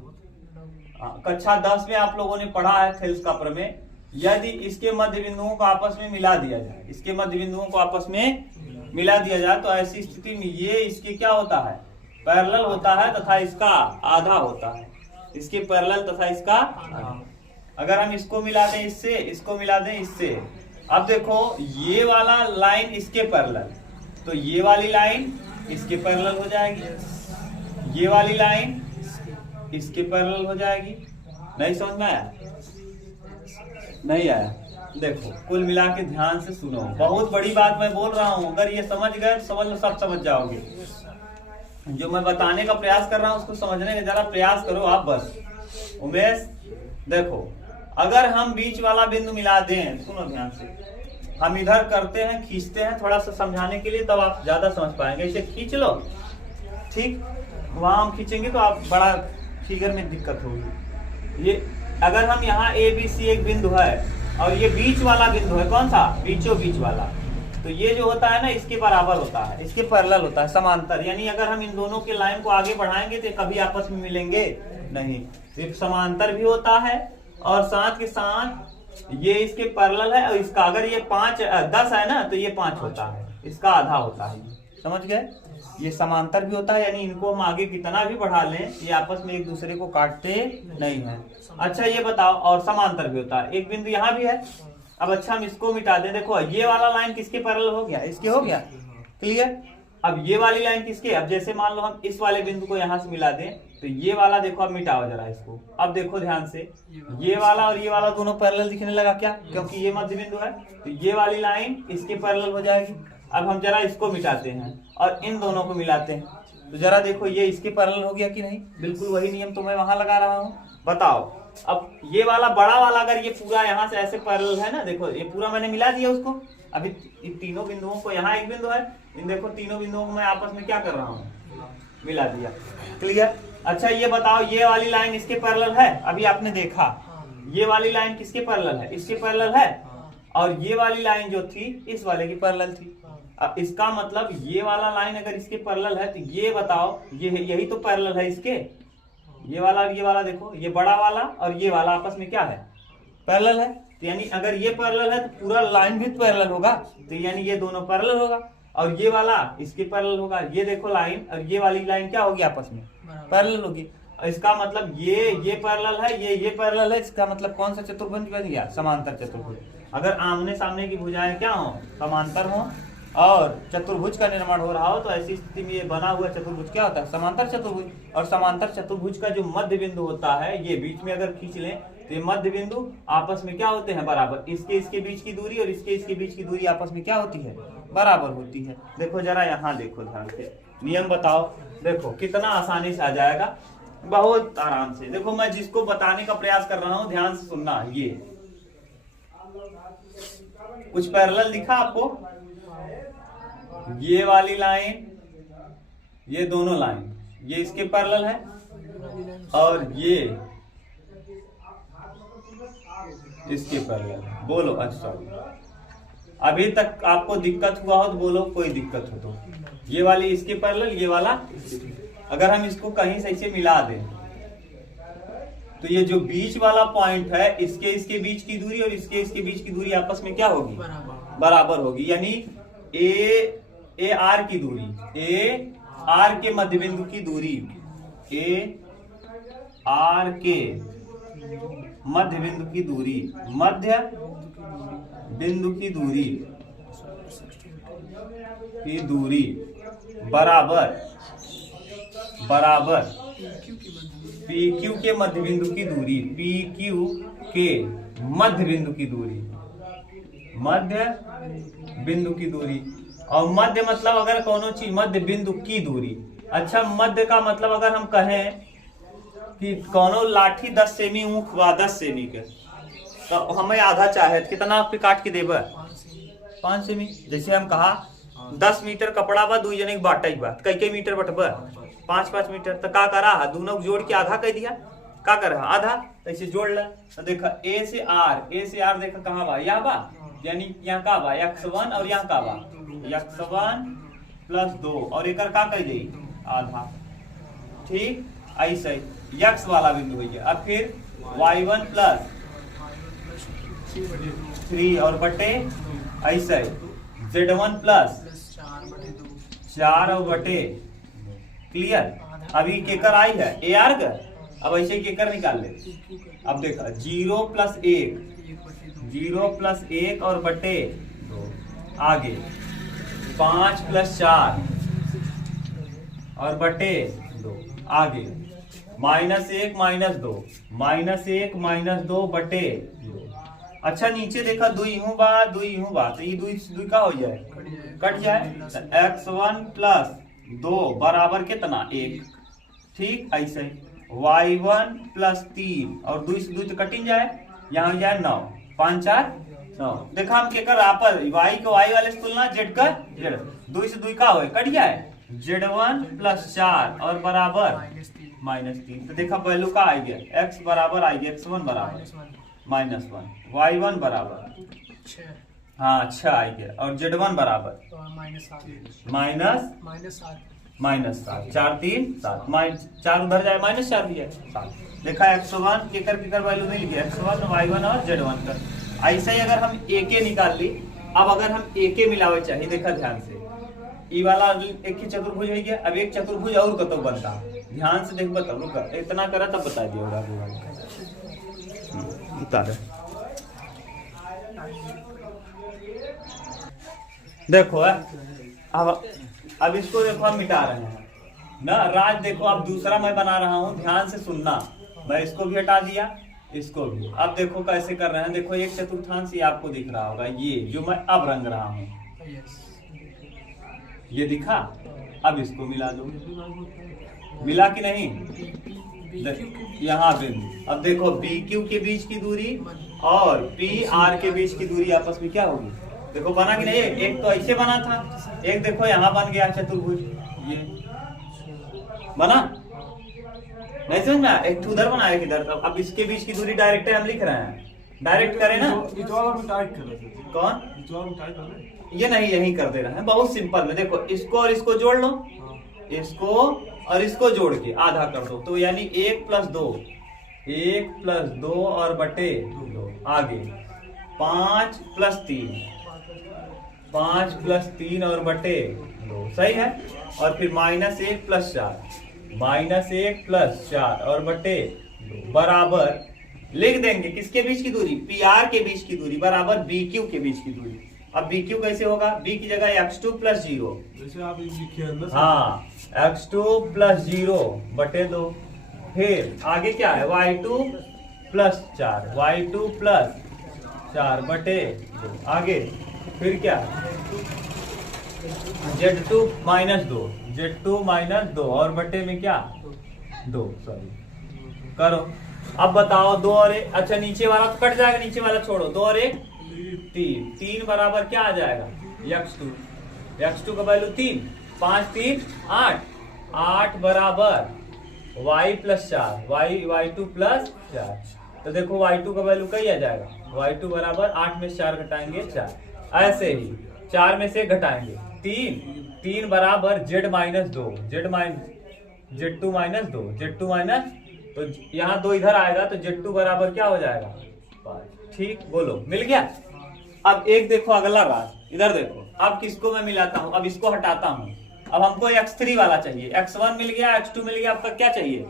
कक्षा 10 में आप लोगों ने पढ़ा है थेल्स का प्रमेय। यदि इसके मध्य बिंदुओं को आपस में मिला दिया जाए, इसके मध्य बिंदुओं को आपस में मिला दिया जाए तो ऐसी स्थिति में ये इसके क्या होता है, पैरेलल होता है तथा इसका आधा होता है, इसके पैरेलल तथा इसका आधा। अगर हम इसको मिला दें इससे, इसको मिला दें इससे, अब देखो ये वाला लाइन इसके पैरेलल, तो ये वाली लाइन इसके पैरेलल हो जाएगी, ये वाली लाइन इसके पैरेलल हो जाएगी। नहीं समझ में आया, नहीं आया, देखो कुल मिला के ध्यान से सुनो, बहुत बड़ी बात मैं बोल रहा हूँ, अगर ये समझ गए तो समझ लो सब समझ जाओगे। जो मैं बताने का प्रयास कर रहा हूँ उसको समझने का जरा प्रयास करो आप बस। उमेश देखो, अगर हम बीच वाला बिंदु मिला दें, सुनो ध्यान से, हम इधर करते हैं, खींचते हैं थोड़ा सा समझाने के लिए, तब आप ज्यादा समझ पाएंगे। इसे खींच लो, ठीक, वहां हम खींचेंगे तो आप बड़ा फिगर में दिक्कत होगी। ये अगर हम यहाँ ए बी सी एक बिंदु है और ये बीच वाला बिंदु है, कौन सा, बीचों बीच वाला, तो ये जो होता है ना इसके बराबर होता है, इसके पैरेलल होता है, समांतर। यानी अगर हम इन दोनों के लाइन को आगे बढ़ाएंगे तो कभी आपस में मिलेंगे नहीं, सिर्फ समांतर भी होता है और साथ के साथ ये इसके पैरेलल है। और इसका अगर ये 10 है ना तो ये 5 होता है, इसका आधा होता है, समझ गए। ये समांतर भी होता है, यानी इनको हम आगे कितना भी बढ़ा लें ये आपस में एक दूसरे को काटते नहीं है। अच्छा ये बताओ, और समांतर भी होता है, एक बिंदु यहाँ भी है। अब अच्छा हम इसको मिटा दें, देखो ये वाला लाइन किसके पैरेलल हो गया, इसके हो गया, क्लियर। अब ये वाली लाइन किसके, अब जैसे मान लो हम इस वाले बिंदु को यहाँ से मिला दें तो ये वाला देखो, अब मिटाओ जरा इसको, अब देखो ध्यान से, ये वाला और ये वाला दोनों पैरेलल दिखने लगा क्या, क्योंकि ये मध्य बिंदु है, तो ये वाली लाइन इसके पैरेलल हो जाएगी। अब हम जरा इसको मिटाते हैं और इन दोनों को मिलाते हैं, तो जरा देखो ये इसके पैरेलल हो गया कि नहीं, बिल्कुल वही नियम तो मैं वहां लगा रहा हूँ। बताओ अब ये वाला बड़ा वाला अगर ये पूरा यहाँ से ऐसे पैरेलल है ना, देखो ये पूरा मैंने मिला दिया उसको। अभी इन तीनों बिंदुओं को, यहाँ एक बिंदु है, इन देखो तीनों बिंदुओं को मैं आपस में क्या कर रहा हूँ, मिला दिया। क्लियर। अच्छा ये बताओ, ये वाली लाइन इसके पैरेलल है? अभी आपने देखा ये वाली लाइन किसके पैरेलल है? इसके पैरेलल है। और ये वाली लाइन जो थी इस वाले की पैरेलल थी। अब इसका मतलब ये वाला लाइन अगर इसके पैरेलल है तो ये बताओ, ये यही तो पैरेलल है इसके। ये वाला और ये वाला देखो, ये बड़ा वाला और ये वाला आपस में क्या है, पैरेलल है। तो यानी अगर ये पैरेलल है तो पूरा लाइन भी पैरेलल होगा, तो यानी ये दोनों पैरेलल होगा। और ये वाला इसके पैरेलल होगा। ये देखो लाइन और ये वाली लाइन क्या होगी, आपस में पैरेलल होगी। इसका मतलब ये पैरेलल है, ये पैरेलल है। इसका मतलब कौन सा चतुर्भुज बन गया, समांतर चतुर्भुज। अगर आमने सामने की भुजाएं क्या हो, समांतर हो और चतुर्भुज का निर्माण हो रहा हो, तो ऐसी स्थिति में ये बना हुआ चतुर्भुज क्या होता है, समांतर चतुर्भुज। और समांतर चतुर्भुज का जो मध्य बिंदु होता है, ये बीच में अगर खींच लें तो ये मध्य बिंदु आपस में क्या होते हैं, बराबर। इसके बीच की दूरी और इसके बीच की दूरी आपस में क्या होती है, बराबर होती है। देखो जरा यहाँ देखो ध्यान से, नियम बताओ। देखो कितना आसानी से आ जाएगा, बहुत आराम से। देखो मैं जिसको बताने का प्रयास कर रहा हूँ ध्यान से सुनना। ये कुछ पैरेलल दिखा आपको, ये वाली लाइन, ये दोनों लाइन, ये इसके पैरेलल है और ये इसके पैरेलल है। बोलो अच्छा, अभी तक आपको दिक्कत हुआ हो तो बोलो, कोई दिक्कत हो तो। ये वाली इसके पैरेलल, ये वाला, अगर हम इसको कहीं से इसे मिला दें तो ये जो बीच वाला पॉइंट है, इसके बीच की दूरी और इसके बीच की दूरी आपस में क्या होगी, बराबर होगी। यानी ए आर की दूरी, ए आर के मध्य बिंदु की दूरी, ए आर के मध्य बिंदु की दूरी, मध्य बिंदु की दूरी बराबर पी क्यू के मध्य बिंदु की दूरी, पी क्यू के मध्य बिंदु की दूरी, मध्य बिंदु की दूरी। और मध्य मतलब अगर कोनो चीज, मध्य बिंदु की दूरी। अच्छा मध्य का मतलब अगर हम कहें कि कोनो लाठी 10 सेमी ऊंख बा, 10 सेमी के, तो हमें आधा चाहे कितना आप पे काट के देबा, 5 सेमी। जैसे हम कहा 10 मीटर कपड़ा बा, 2 जने के बांटा बा, कई मीटर बटबा, 5-5 मीटर। तो का करा, दोनों जोड़ के आधा कह दिया, का करा आधा, ऐसे जोड़ ला। तो देखा ए से आर देखा कहाँ बा, यहाँ बा, यानी यहाँ का बा x1 और यहाँ का बा x1 + 2 और एक का कह दी आधा। ठीक ऐसे x वाला बिंदु हो गया। अब फिर y1 + 3 और बटे ऐसे z1 + 4 और बटे। क्लियर। अभी केकर आई है, ए आर का। अब ऐसे केकर निकाल ले। अब देखा 0 + 1 और बटे आगे 5 + 4 और बटे 2 आगे -1 -2 -2 बटे 2। अच्छा नीचे देखा 2 यूं बा, 2 यूं बा, तो ये 2 का हो जाए, कट जाए। x1 + 2 बराबर कितना 1। ठीक ऐसे y1 + 3 और 2 से 2 तो कटिन जाए, यहाँ हो जाए 9, 5 4 9। देखा हम क्या कर आपस y को y वाले से तुलना, z का z, 2 से 2 का हो कट जाए, z1 + 4 और बराबर -3। तो देखा वैल्यू का आ गया, x बराबर आ गया, x1 बराबर -1, y1 बराबर 6 आ गया और z1 बराबर -7। 4 3 7, 4 उधर जाए -4 दिया 7। देखा x1 केकर वैल्यू मिल गया, x1 y1 और z1 का। ऐसे ही अगर हम AK निकाल ली। अब अगर हम AK मिलावे चाहिए, देखा ध्यान से, ई वाला एक ही चतुर्भुज हो गया। अब एक चतुर्भुज और कतो बनता, ध्यान से देख बता, रुका इतना करा तब बता दिया उतारे। देखो अब इसको देखो हम मिटा रहे हैं ना राज। देखो अब दूसरा मैं बना रहा हूँ, ध्यान से सुनना। मैं इसको भी हटा दिया, इसको भी। अब देखो कैसे कर रहे हैं। देखो 1/4 ये आपको दिख रहा होगा, ये जो मैं अब रंग रहा हूँ, ये दिखा। अब इसको मिला दो, मिला कि नहीं, यहाँ बिंदु। अब देखो बी क्यू के बीच की दूरी और पी आर के बीच की दूरी आपस में क्या होगी? देखो बना कि नहीं? एक तो ऐसे बना था, एक देखो यहाँ बन गया चतुर्भुज, ये बना नहीं समझ में? एक उधर बनाया किधर? अब इसके बीच की दूरी डायरेक्ट हम लिख रहे हैं, डायरेक्ट करें ना? कौन? ये नहीं, यही कर दे रहे हैं, बहुत सिंपल में। देखो इसको और इसको जोड़ लो, इसको और इसको जोड़ के आधा कर दो, तो यानी 1 + 2, 1 + 2 और बटे 2, आगे 5 + 3, 5 + 3 और बटे 2, सही है। और फिर -1 + 4, -1 + 4 और बटे 2 बराबर लिख देंगे किसके बीच की दूरी? पी आर के बीच की दूरी बराबर बी क्यू के बीच की दूरी। अब बी क्यू कैसे होगा? बी की जगह x2 + 0, जैसे आप लिखे हैं हाँ x2 + 0 बटे 2, फिर आगे क्या है? y2 + 4, y2 + 4 बटे 2, आगे फिर क्या? z2 - 2, z2 - 2 और बटे में क्या? 2, सॉरी करो। अब बताओ 2 और 1, अच्छा नीचे वाला तो कट जाएगा, नीचे वाला छोड़ो, 2 और 1 3, 3 बराबर क्या आ जाएगा? x2, x2 का वैल्यू 3, 5 3 8, 8 बराबर y + 4, y2 + 4, तो देखो y2 का वैल्यू क्या आ जाएगा? y2 बराबर 8 में से 4 घटाएंगे 4, ऐसे ही 4 में से घटाएंगे 3, 3 बराबर z - 2, z2 - 2, z2 माइनस, तो यहाँ 2 इधर आएगा तो z2 बराबर क्या हो जाएगा? 5, ठीक, बोलो मिल गया। अब एक देखो अगला बात, इधर देखो, अब किसको मैं मिलाता हूँ? अब इसको हटाता हूँ, अब हमको x3 वाला चाहिए। x1 मिल गया, x2 मिल गया, आपका क्या चाहिए?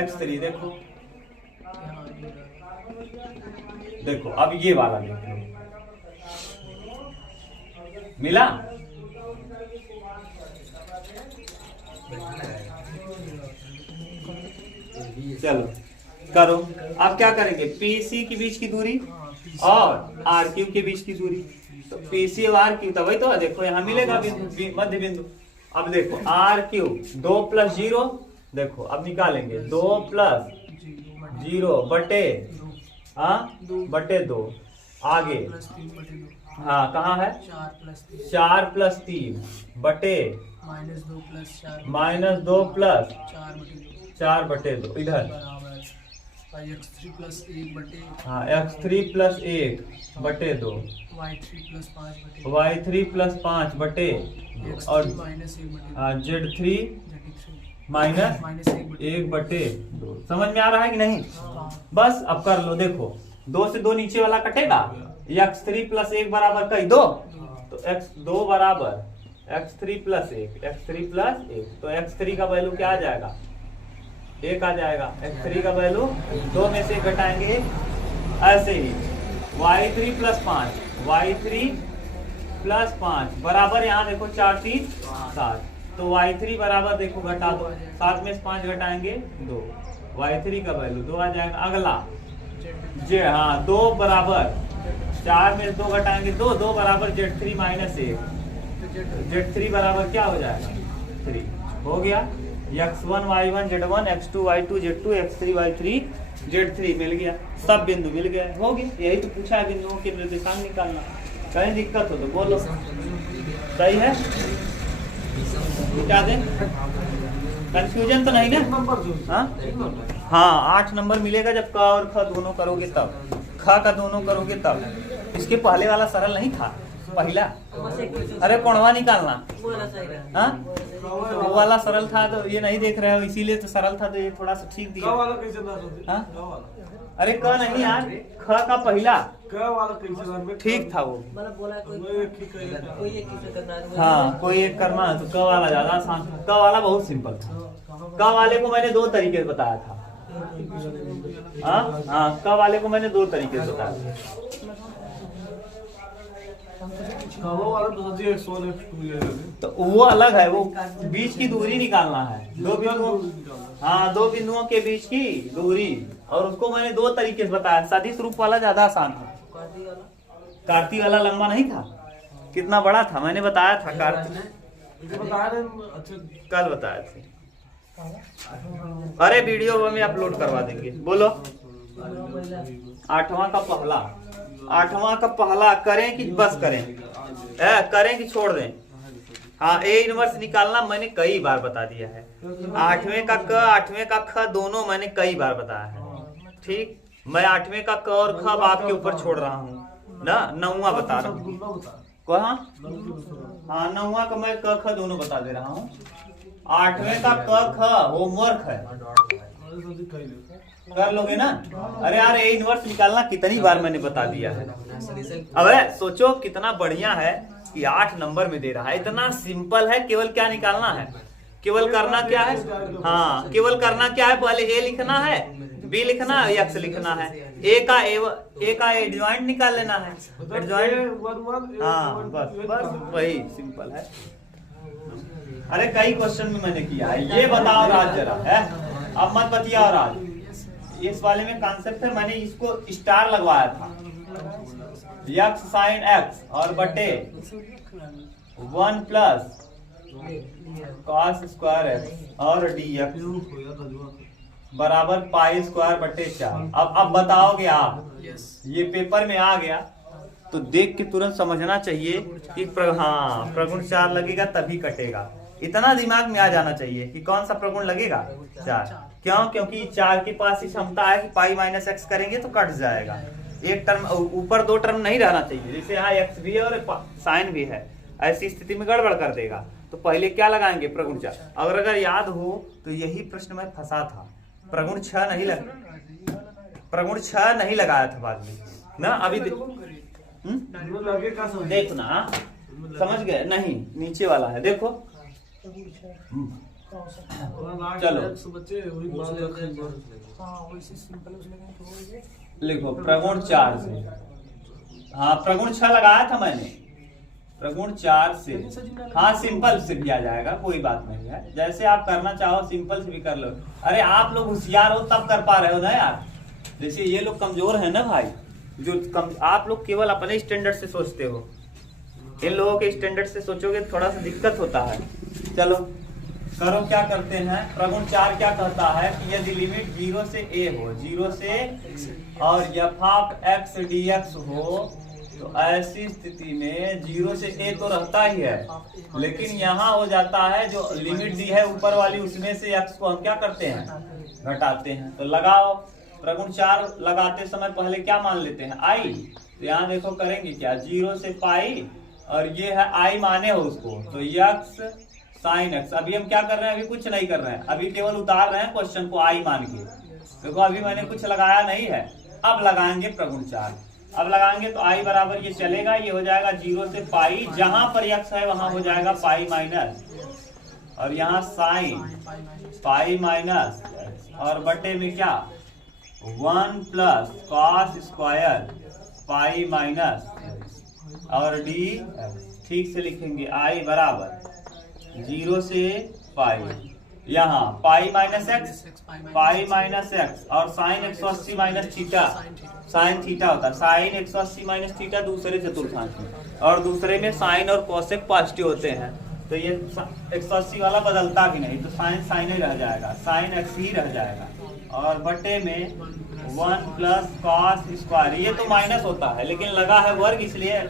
x3। देखो देखो अब ये वाला देख लो, मिला? चलो करो। अब क्या करेंगे? पीसी के बीच की दूरी और आर क्यू के बीच की दूरी, तो पीसी और आर क्यू, तो वही तो देखो यहाँ मिलेगा बिंदु, मध्य बिंदु। अब देखो आर क्यू 2 + 0, देखो अब निकालेंगे 2 + 0 बटे बटे 2, आगे हाँ कहाँ है? 4 + 3 बटे -2 + 4 बटे 2, इधर x3 + 1 बटे, हाँ x3 + 1 बटे 2, y3 + 5 बटे, y3 + 5 बटे और z3 - 1 बटे 2। समझ में आ रहा है कि नहीं? बस अब कर लो। देखो 2 से 2 नीचे वाला कटेगा, x3 + 1 बराबर कई 2, तो x2 बराबर x3 + 1, x3 + 1, तो x3 का वैल्यू क्या आ जाएगा? 1 आ जाएगा। x3 का वैल्यू 2 में से घटाएंगे, ऐसे ही y3 + 5, y3 + 5 बराबर, यहाँ देखो 4 3 7, तो y3 बराबर देखो घटा दो, 7 में से 5 घटाएंगे 2, y3 का वैल्यू 2 आ जाएगा। अगला जे, हाँ 2 बराबर 4 में से 2 घटाएंगे 2, 2 बराबर z3 - 1, z3 बराबर क्या हो जाएगा? 3 हो गया। x1 y1 z1, x2 y2 z2, x3 y3 z3 मिल गया, सब बिंदु मिल गए, हो गया। यही तो पूछा है, बिंदुओं के निर्देशांक निकालना। कहीं दिक्कत हो तो बोलो, सही है? क्या दें? कंफ्यूजन तो नहीं ना? हाँ 8 नंबर मिलेगा जब क और ख दोनों करोगे तब, ख का दोनों करोगे तब। इसके पहले वाला सरल नहीं था पहला? अरे कोणवा निकालना, हाँ तो वो वाला सरल था, तो ये नहीं देख रहे हो, इसीलिए तो सरल था, तो ये थोड़ा सा ठीक दिया। हाँ? अरे क नहीं यार, ख का पहला ठीक था वो। हाँ कोई एक करना है तो क वाला ज्यादा आसान था, क वाला बहुत सिंपल था। क वाले को मैंने 2 तरीके से बताया था। हाँ क वाले को मैंने 2 तरीके से बताया था। तो वो अलग है, वो बीच की दूरी निकालना है, 2 बिंदुओं, हाँ 2 बिंदुओं के बीच की दूरी, और उसको मैंने 2 तरीके से बताया। सदिश रूप वाला ज्यादा आसान था, कार्ती वाला लंबा नहीं था, कितना बड़ा था मैंने बताया था। कार्ती कल बताया थे। अरे वीडियो में अपलोड करवा देंगे। बोलो 8वां का पहला करें कि बस करें? करें कि छोड़ दें? हाँ, ए इनवर्स निकालना मैंने कई बार बता दिया है। 8वें का क 8वें का ख दोनों मैंने कई बार बताया है। ठीक, मैं 8वें का क और ख आपके ऊपर छोड़ रहा हूँ ना, 9वां बता रहा हूँ। कहाँ? हाँ, 9वां का मैं क ख दोनों बता दे रहा हूँ। 8वें का क ख होमवर्क है, कर लोगे ना? अरे यार, ए इनवर्स निकालना कितनी बार मैंने बता दिया है। अबे सोचो कितना बढ़िया है कि 8 नंबर में दे रहा है, इतना सिंपल है। केवल क्या निकालना है? केवल करना क्या है? हाँ, केवल करना क्या है? पहले ए लिखना है, बी लिखना है, एक्स लिखना है। ए का एडजॉइंट निकाल लेना है। एडजॉइंट, हाँ बस वही सिंपल है। अरे कई क्वेश्चन में मैंने किया है। ये बताओ राज जरा है, अब मत बतियाओ राज। इस वाले में कॉन्सेप्ट है, मैंने इसको स्टार लगवाया था। एक्स साइन एक्स और बटे 1 प्लस कॉस स्क्वायर एक्स और डी एक्स बराबर पाई स्क्वायर बटे 4। अब बताओगे आप, ये पेपर में आ गया तो देख के तुरंत समझना चाहिए कि हाँ प्रगुण 4 लगेगा तभी कटेगा। इतना दिमाग में आ जाना चाहिए कि कौन सा प्रगुण लगेगा? 4। क्यों? क्योंकि 4 के पास ही क्षमता है कि पाई माइनस एक्स करेंगे तो कट जाएगा। एक टर्म ऊपर 2 टर्म नहीं रहना चाहिए। जैसे यहाँ एक्स भी है और साइन भी है, ऐसी स्थिति में गड़बड़ कर देगा। तो पहले क्या लगाएंगे? प्रगुण 4। अगर याद हो तो यही प्रश्न में फंसा था। प्रगुण 6 नहीं लगाया था बाद में ना। अभी देखो ना, समझ गए? नहीं, नीचे वाला है, देखो। चलो लिखो प्रगुण 4 से। हाँ, प्रगुण 6 लगाया था मैंने। प्रगुण 4 से, हाँ सिंपल से भी आ जाएगा, कोई बात नहीं है। जैसे आप करना चाहो सिंपल से भी कर लो। अरे आप लोग होशियार हो तब कर पा रहे हो ना यार। जैसे ये लोग कमजोर है ना भाई, आप लोग केवल अपने स्टैंडर्ड से सोचते हो। इन लोगों के स्टैंडर्ड से सोचोगे थोड़ा सा दिक्कत होता है। चलो करो, क्या करते हैं? प्रगुण 4 क्या कहता है कि यदि लिमिट 0 से a हो, 0 से और f ऑफ x dx हो, तो ऐसी स्थिति में 0 से a तो रहता ही है, लेकिन यहाँ हो जाता है जो लिमिट दी है ऊपर वाली, उसमें से x को हम क्या करते हैं? घटाते हैं। तो लगाओ, प्रगुण 4 लगाते समय पहले क्या मान लेते हैं? i। तो यहाँ देखो करेंगे क्या? 0 से पाई और ये है i माने हो उसको, तो x साइन एक्स। अभी हम क्या कर रहे हैं? अभी कुछ नहीं कर रहे हैं, अभी केवल उतार रहे हैं क्वेश्चन को i मान के। देखो अभी मैंने कुछ लगाया नहीं है। अब लगाएंगे प्रगुण 4। अब लगाएंगे तो i बराबर ये चलेगा, ये हो जाएगा 0 से पाई, जहां पर x है वहां हो जाएगा पाई माइनस, और यहाँ साइन पाई माइनस और बटे में क्या? 1 plus cos square pi minus और डी। ठीक से लिखेंगे i बराबर 0 से पाई, यहाँ पाई माइनस एक्स और sine 180 minus theta, sine theta होता है। साइन 180 माइनस थीटा दूसरे चतुर्थांश में, और दूसरे में साइन और कोसेक पॉजिटिव होते हैं। तो ये 180 वाला बदलता भी नहीं, तो साइन ही रह जाएगा, साइन एक्स ही रह जाएगा, और बटे में 1 प्लस कॉस स्क्वायर। ये तो माइनस होता है लेकिन लगा है वर्ग, इसलिए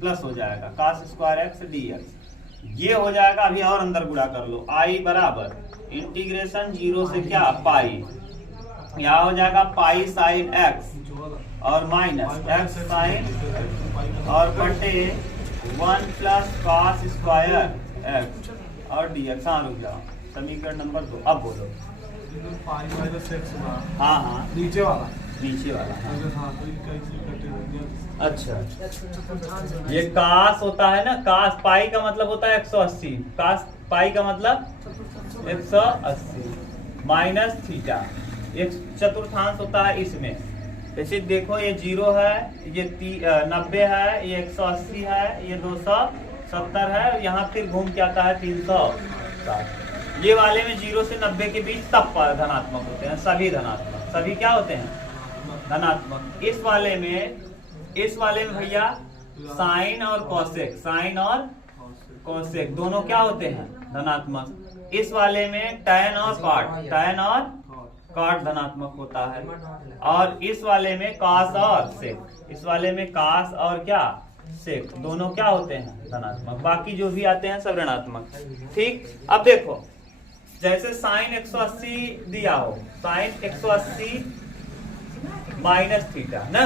प्लस हो जाएगा, cos square x D x. ये हो जाएगा। अभी और अंदर गुणा कर लो, i बराबर इंटीग्रेशन 0 से क्या? पाई, यहाँ हो जाएगा पाई साइन x और माइनस एक्स साइन और बटे 1 प्लस कॉस स्क्वायर x और dx। हाँ रुक जाओ, समीकरण नंबर 2। अब बोलो। हाँ नीचे वाला हाँ। अच्छा, ये कास होता है ना, कास पाई का मतलब होता है 180, कास पाई का मतलब 180 माइनस थीटा, एक चतुर्थांश होता है इसमें। जैसे देखो ये 0 है, ये 90 है, ये 180 है, ये 270 है, यहाँ फिर घूम के आता है 360। ये वाले में 0 से 90 के बीच सब धनात्मक होते हैं, सभी धनात्मक, सभी क्या होते हैं? धनात्मक। इस वाले में भैया साइन और कोसेक, साइन और कोसेक दोनों क्या होते हैं? धनात्मक। इस वाले में tan और cot धनात्मक होता है, और इस वाले में cos और sec, इस वाले में cos और क्या sec, दोनों क्या होते हैं धनात्मक, बाकी जो भी आते हैं सब ऋणात्मक। ठीक, अब देखो जैसे sin 180 दिया हो, sin 180 माइनस थीटा ना।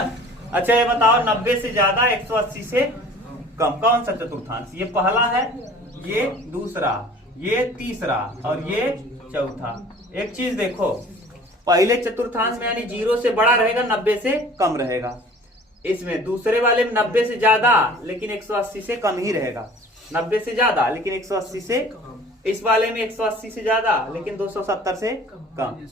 अच्छा ये बताओ 90 से ज्यादा 180 से कम कौन सा चतुर्थांश? ये पहला है, ये दूसरा, ये तीसरा और ये चौथा। एक चीज देखो, पहले चतुर्थांश में यानी 0 से बड़ा रहेगा, 90 से कम रहेगा। इसमें दूसरे वाले में 90 से ज्यादा लेकिन 180 से कम ही रहेगा, 90 से ज्यादा लेकिन 180 से, इस वाले में 180 से ज्यादा लेकिन 270 से कम।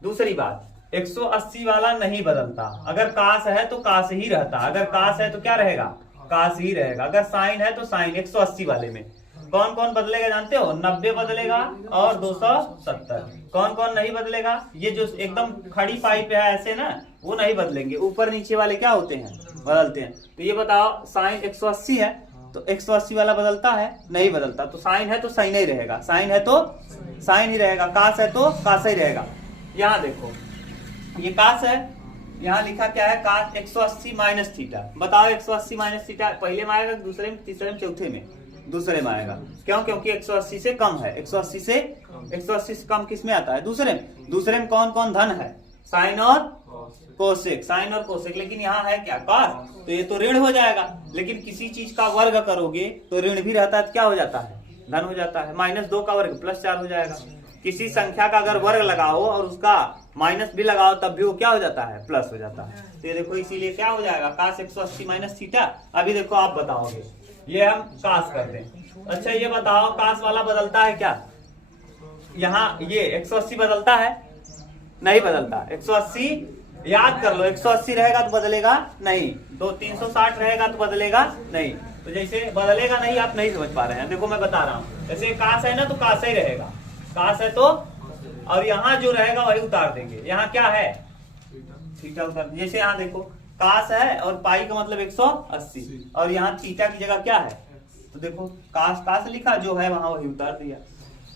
दूसरी बात, 180 वाला नहीं बदलता, अगर कास है तो कास ही रहता, अगर कास है तो क्या रहेगा, कास ही रहेगा। अगर साइन है तो साइन। 180 वाले में कौन कौन बदलेगा जानते हो? 90 बदलेगा और 270। कौन कौन नहीं बदलेगा? ये जो एकदम खड़ी पाइप है ऐसे ना, वो नहीं बदलेंगे, ऊपर नीचे वाले क्या होते हैं, बदलते हैं। तो ये बताओ साइन 180 है तो 180 वाला बदलता है? नहीं बदलता। तो साइन है तो साइन ही रहेगा, साइन है तो साइन ही रहेगा, कास है तो कास ही रहेगा। यहाँ देखो ये कास है, यहाँ लिखा क्या है, कास 180 माइनस थीटा। बताओ 180 माइनस थीटा पहले में आएगा, दूसरे में, तीसरे में, चौथे में? दूसरे में आएगा। क्यों? क्योंकि 180 से कम है। 180 से कम किस में आता है? दूसरे में। दूसरे में कौन कौन धन है? साइन और कोसेक, साइन और कोसेक। लेकिन यहाँ है क्या, कॉस, तो ये तो ऋण हो जाएगा। लेकिन किसी चीज का वर्ग करोगे तो ऋण भी रहता है तो क्या हो जाता है, धन हो जाता है। -2 का वर्ग +4 हो जाएगा। किसी संख्या का अगर वर्ग लगाओ और उसका माइनस भी लगाओ तब भी वो क्या हो जाता है, प्लस हो जाता है। तो ये देखो इसीलिए क्या हो जाएगा, कास 180 माइनस थीटा। अभी देखो आप बताओगे, ये हम कास करते हैं। अच्छा ये बताओ कास वाला बदलता है क्या? यहाँ ये 180 बदलता है? नहीं बदलता। 180 याद कर लो, 180 रहेगा तो बदलेगा नहीं, 360 रहेगा तो बदलेगा नहीं। तो जैसे बदलेगा नहीं, आप नहीं समझ पा रहे हैं। देखो मैं बता रहा हूँ, जैसे कास है ना तो कास ही रहेगा, कास है तो, और यहाँ जो रहेगा वही उतार देंगे। यहाँ क्या है, थीटा उतार। जैसे यहाँ देखो कास है और पाई का मतलब 180, और यहाँ थीटा की जगह क्या है, तो देखो कास कास लिखा, जो है वहां वही उतार दिया।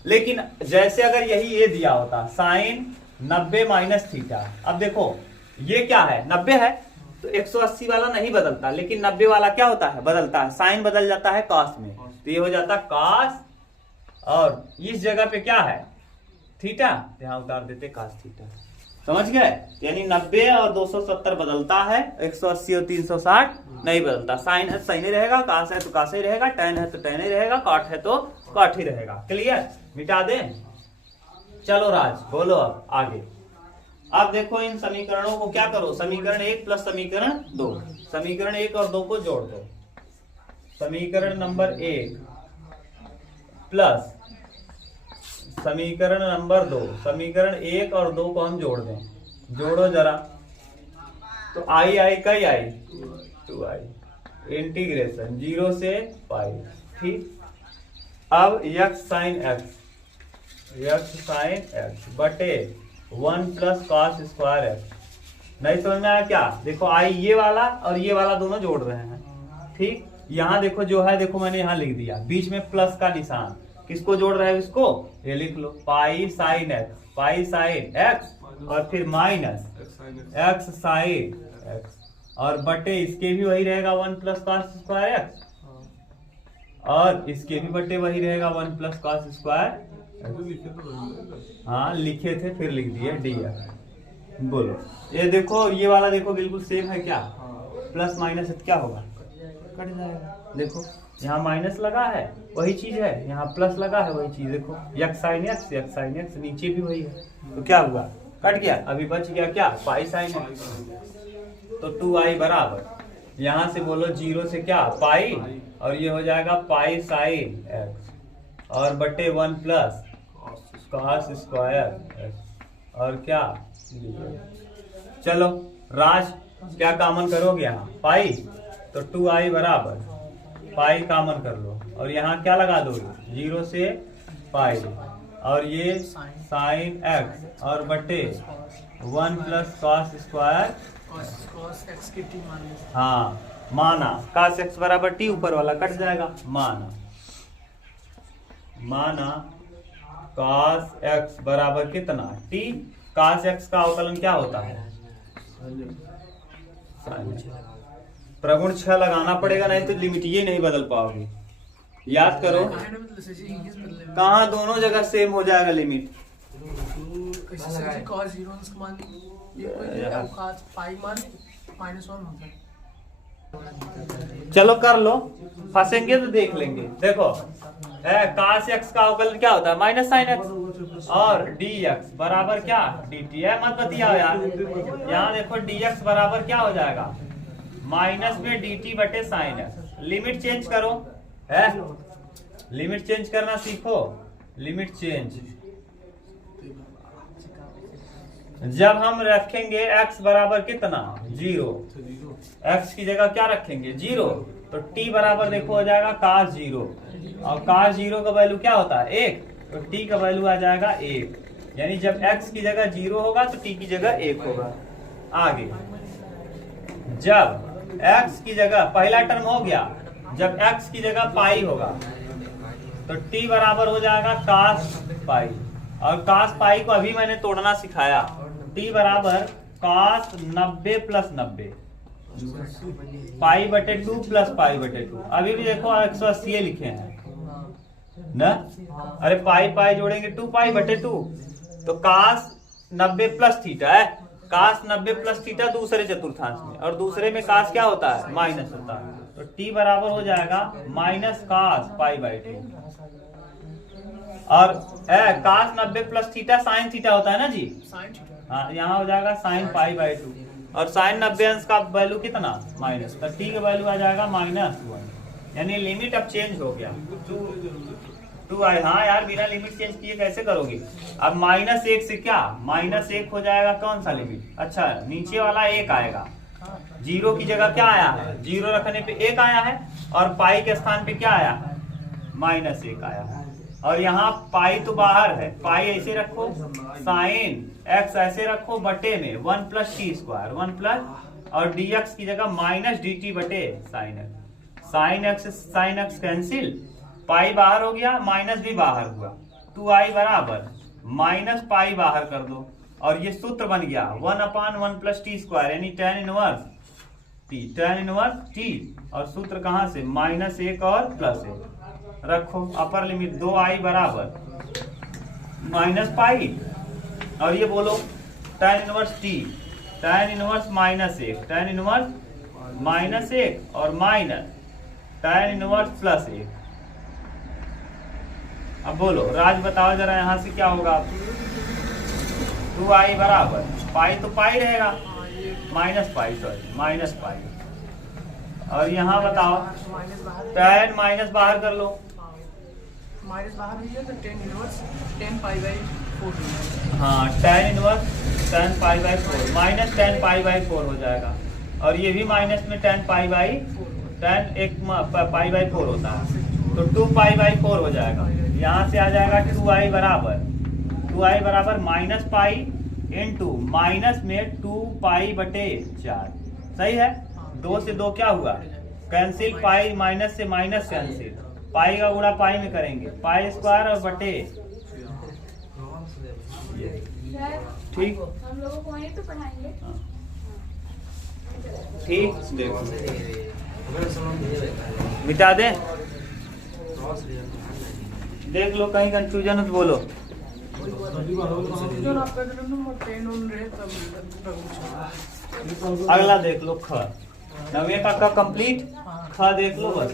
लेकिन जैसे अगर यही ये दिया होता साइन 90 माइनस थीटा, अब देखो ये क्या है, 90 है तो 180 वाला नहीं बदलता, लेकिन 90 वाला क्या होता है, बदलता है। साइन बदल जाता है कॉस में, तो ये हो जाता कास, और इस जगह पे क्या है, थीटा, यहाँ उतार देते कास थीटा। समझ गए? यानी 90 और 270 बदलता है, 180 और 360 नहीं बदलता। साइन है तो साइन ही रहेगा, कास है तो कास ही रहेगा, टैन है तो टैन ही रहेगा, कॉट है तो कॉट ही रहेगा। क्लियर? मिटा दें? चलो राज बोलो अब आगे। अब देखो इन समीकरणों को क्या करो, समीकरण 1 प्लस समीकरण 2, समीकरण 1 और 2 को जोड़ दो। समीकरण नंबर 1 प्लस समीकरण नंबर 2, समीकरण 1 और 2 को हम जोड़ दें। जोड़ो जरा, तो आई आई कई आई, 2i, इंटीग्रेशन 0 से पाई। ठीक, अब x साइन x बटे 1 प्लस कॉस स्क्वायर x। नहीं समझ में आया क्या? देखो आई ये वाला और ये वाला दोनों जोड़ रहे हैं। ठीक, यहाँ देखो जो है, देखो मैंने यहाँ लिख दिया, बीच में प्लस का निशान, किसको जोड़ रहा है इसको, ये लिख लो, पाई साइन x और फिर माइनस x साइन x, और बटे इसके भी वही रहेगा 1 प्लस कॉस स्क्वायर x, और इसके भी बटे वही रहेगा 1 प्लस कॉस स्क्वायर। हाँ लिखे थे फिर लिख दिए dx। बोलो ये देखो, ये वाला देखो बिल्कुल सेम है क्या, प्लस माइनस क्या होगा, कट जाएगा। देखो यहाँ माइनस लगा है वही चीज है, यहाँ प्लस लगा है वही चीज। देखो x साइन x नीचे भी वही है, तो क्या हुआ, कट गया। अभी बच गया क्या, पाई साइन x। तो 2i बराबर, यहाँ से बोलो 0 से क्या, पाई, और ये हो जाएगा पाई साइन x और बटे 1 प्लस कॉस स्क्वायर x, और क्या, चलो राज क्या कॉमन करोगे यहाँ, पाई, तो 2i बराबर पाई कॉमन कर लो, और यहाँ क्या लगा दो, 0 से पाई, और ये साइन x और बटे 1 प्लस कॉस स्क्वायर, हाँ माना, cos x बराबर t, ऊपर वाला कट जाएगा, माना cos x बराबर कितना t। cos x का अवकलन क्या होता है? प्रगुण 6 लगाना पड़ेगा, नहीं तो लिमिट ये नहीं बदल पाओगे। याद करो कहाँ दोनों जगह सेम हो जाएगा लिमिट। cos 0 का मान ये कोई है, cos पाई मान -1 होता है। चलो कर लो, फंसेंगे तो देख लेंगे। देखो cos x का अवकलन क्या होता है? Minus sine x। और dx बराबर क्या? dt है, मत बतियाओ यार। यहाँ देखो dx बराबर क्या हो जाएगा? माइनस में dt बटे साइन x। लिमिट चेंज करो, है लिमिट चेंज करना सीखो। लिमिट चेंज जब हम रखेंगे x बराबर कितना 0, x की जगह क्या रखेंगे 0, तो t बराबर देखो हो जाएगा cos 0। और cos 0 का वैल्यू क्या होता है 1, तो t का वैल्यू आ जाएगा 1। यानी जब x की जगह 0 होगा तो t की जगह 1 होगा। आगे जब x की जगह पहला टर्म हो गया, जब x की जगह पाई होगा तो t बराबर हो जाएगा cos पाई। और cos पाई को अभी मैंने तोड़ना सिखाया। t बराबर cos 90 प्लस 90 पाई बटे 2 प्लस पाई बटे 2। अभी भी देखो 180 लिखे हैं ना। अरे पाई पाई जोड़ेंगे 2 पाई बटे 2, तो cos 90 प्लस थीटा है। cos 90 प्लस थीटा दूसरे चतुर्थांश में, और दूसरे में cos क्या होता है माइनस होता है। तो t बराबर हो जाएगा माइनस cos पाई बाई 2। और cos 90 plus theta sine theta होता है ना जी। हाँ, यहाँ हो जाएगा साइन पाई बाई 2। और साइन 90 अंश का वैल्यू कितना माइनस, तो t का वैल्यू आ जाएगा -1। यानी लिमिट अब चेंज हो गया 2 आई। हाँ यार, बिना लिमिट चेंज किए कैसे करोगे? अब -1 से क्या -1 हो जाएगा कौन सा लिमिट? अच्छा, नीचे वाला 1 आएगा। 0 की जगह क्या आया है? 0 रखने पे 1 आया है, और पाई के स्थान पे क्या आया है? -1 आया है। और यहाँ पाई तो बाहर है, पाई ऐसे रखो, साइन x ऐसे रखो, बटे में 1 प्लस टी स्क्वायर 1 प्लस, और dx की जगह माइनस dt बटे sine x। Sine x cancel, pi बाहर हो गया, माइनस भी बाहर हुआ। 2i बराबर माइनस पाई बाहर कर दो, और ये सूत्र बन गया 1/1 प्लस टी स्क्वायर, यानी tan इनवर्स t। और सूत्र कहाँ से? -1 और +1 रखो। अपर लिमिट 2i बराबर माइनस पाई, और ये बोलो tan inverse t, tan inverse -1, tan inverse -1 और माइनस tan इनवर्स +1। अब बोलो राज, बताओ जरा यहाँ से क्या होगा? 2i बराबर पाई तो पाई रहेगा, माइनस पाई। और यहाँ बताओ tan माइनस बाहर कर लो, माइनस बाहर भी है तो tan inverse tan pi by 4। हाँ, tan inverse tan pi by 4 minus tan pi by 4 हो जाएगा। और ये भी माइनस में tan pi by pi by 4 होता है, तो 2 पाई बाई 4 हो जाएगा। यहाँ से आ जाएगा 2i बराबर माइनस पाई इंटू माइनस में 2 पाई बटे 4। सही है। 2 से 2 क्या हुआ? कैंसिल, पाई माइनस से माइनस कैंसिल, पाई का गुणा पाई में करेंगे, पाई स्क्वायर और बटे। ठीक, हम लोगों को वहीं पे पढ़ाएंगे। ठीक, देखो मिटा दे, देख लो कहीं कंफ्यूजन हो तो बोलो। जो आपका जन्म tan ऑन रहे तब अगला देख लो ख, 9वें का कंप्लीट। ख देख लो बस।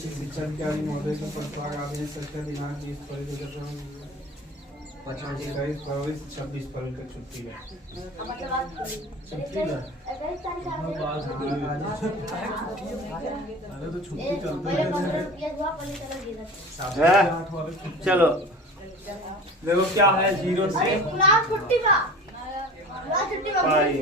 शिक्षण के आदि महोदय का प्रस्ताव आवेदन सत्तर दिनांक 20 फरवरी 26 फरवरी का छुट्टी है। चलो देखो क्या है 0 से पाई।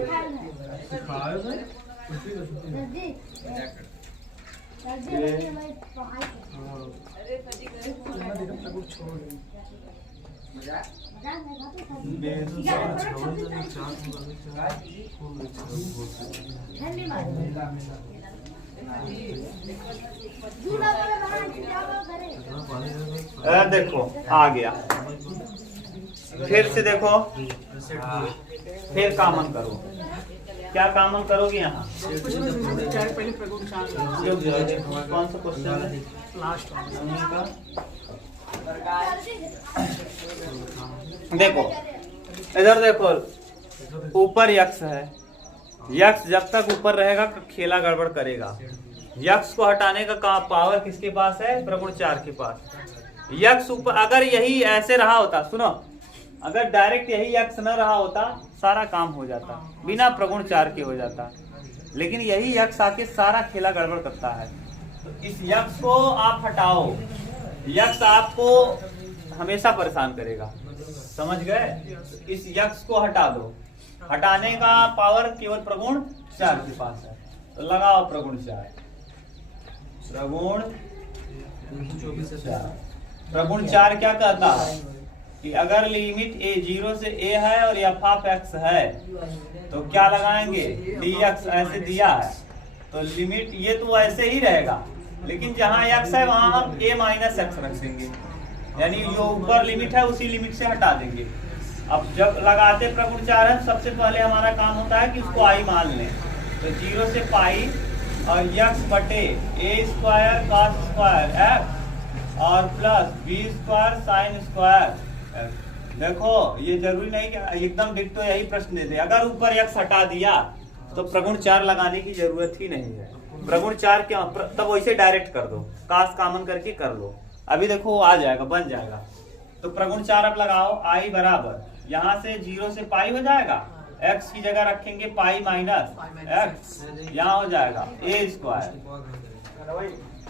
देखो आ गया। फिर से देखो, फिर कॉमन करो। क्या कॉमन करोगे यहाँ? पहले प्रगुण 4 कौन सा क्वेश्चन है? लास्ट देखो इधर देखो, ऊपर यक्स है। यक्स जब तक ऊपर रहेगा खेला गड़बड़ करेगा। यक्स को हटाने का पावर किसके पास है? प्रगुण 4 के पास। यक्स ऊपर, अगर यही ऐसे रहा होता, सुनो, अगर डायरेक्ट यही यक्स न रहा होता सारा काम हो जाता, बिना प्रगुण 4 के हो जाता। लेकिन यही यक्स आके सारा खेला गड़बड़ करता है। तो इस यक्स को आप हटाओ। यक्स आपको हमेशा परेशान करेगा, समझ गए? इस यक्स को हटा दो। हटाने का पावर केवल प्रगुण 4 के पास है। तो लगाओ प्रगुण 4। प्रगुण 4। प्रगुण 4 क्या कहता है कि अगर लिमिट a 0 से a है और f ऑफ x है तो क्या लगाएंगे? dx ऐसे दिया है तो लिमिट ये तो ऐसे ही रहेगा, लेकिन जहां x है वहां हम a माइनस x रख देंगे, यानी जो ऊपर लिमिट है उसी लिमिट से हटा देंगे। अब जब लगाते प्रगुण 4 है, सबसे पहले हमारा काम होता है कि उसको i मान लें। तो 0 से पाई और x बटे a square cos square x और plus b square sine square. देखो ये जरूरी नहीं कि एकदम डिट्टो यही प्रश्न दे दे। अगर ऊपर x हटा दिया तो प्रगुण 4 लगाने की जरूरत ही नहीं है। प्रगुण 4 क्या, तब वैसे डायरेक्ट कर दो, कास कॉमन करके कर लो। अभी देखो आ जाएगा, बन जाएगा। तो प्रगुण 4 अब लगाओ। i बराबर यहाँ से 0 से पाई हो जाएगा, x की जगह रखेंगे पाई माइनस x, यहाँ हो जाएगा a square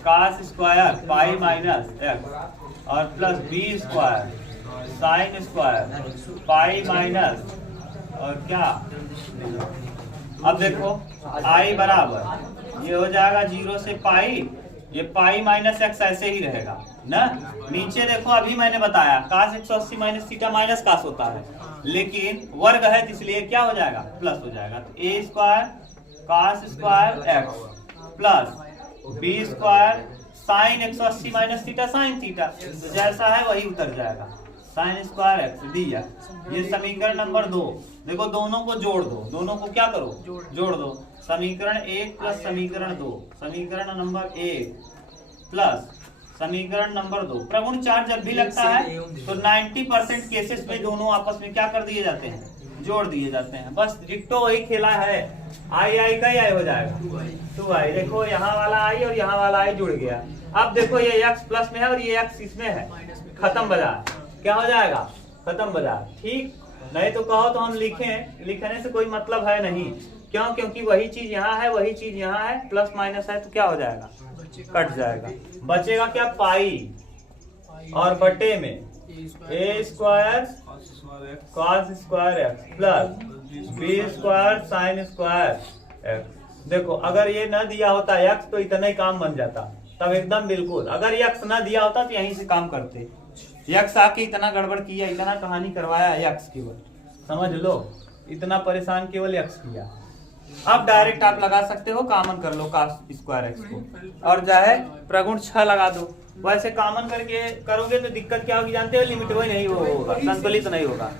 cos square pi minus x और plus b square sine square pi minus और क्या। अब देखो i बराबर ये हो जाएगा 0 से पाई, ये पाई माइनस x ऐसे ही रहेगा ना। नीचे देखो अभी मैंने बताया कास 180 माइनस थीटा माइनस कास होता है, लेकिन वर्ग है तो इसलिए क्या हो जाएगा? प्लस हो जाएगा। तो a square cos square x plus b square sine 180 minus theta sine theta, तो जैसा है वही उतर जाएगा। साइन स्क्वायर एक्स दिया। ये समीकरण नंबर 2। देखो दोनों को जोड़ दो, दोनों को क्या करो? जोड़ दो। समीकरण 1 प्लस समीकरण 2, समीकरण नंबर 1 प्लस समीकरण नंबर 2। प्रगुण 4 जब भी लगता है तो 90% केसेस में दोनों आपस में क्या कर दिए जाते हैं? जोड़ दिए जाते हैं। बस डिट्टो वही खेला है। आई का ही आई हो जाएगा 2i। देखो यहाँ वाला आई और यहाँ वाला आई जुड़ गया। अब देखो ये x प्लस में है और ये x इसमें है, खत्म बाजार। क्या हो जाएगा? खत्म बाजार। ठीक, नहीं तो कहो तो हम लिखें, लिखने से कोई मतलब है नहीं। क्यों? क्योंकि वही चीज यहाँ है, वही चीज यहाँ है, प्लस माइनस है तो क्या हो जाएगा? कट जाएगा। बचेगा क्या? पाई और बटे में a square cos square x plus b square sine square x। देखो अगर ये न दिया होता x तो इतना ही काम बन जाता, तब एकदम बिल्कुल। अगर x न दिया होता तो यहीं से काम करते। x आके इतना गड़बड़ किया, इतना कहानी करवाया x केवल, समझ लो इतना परेशान केवल x किया। अब डायरेक्ट आप लगा सकते हो, कॉमन कर लो कास स्क्वायर x को और चाहे प्रगुण 6 लगा दो। वैसे कॉमन करके करोगे तो दिक्कत क्या होगी जानते हो? लिमिट वही नहीं होगा, संतुलित नहीं होगा।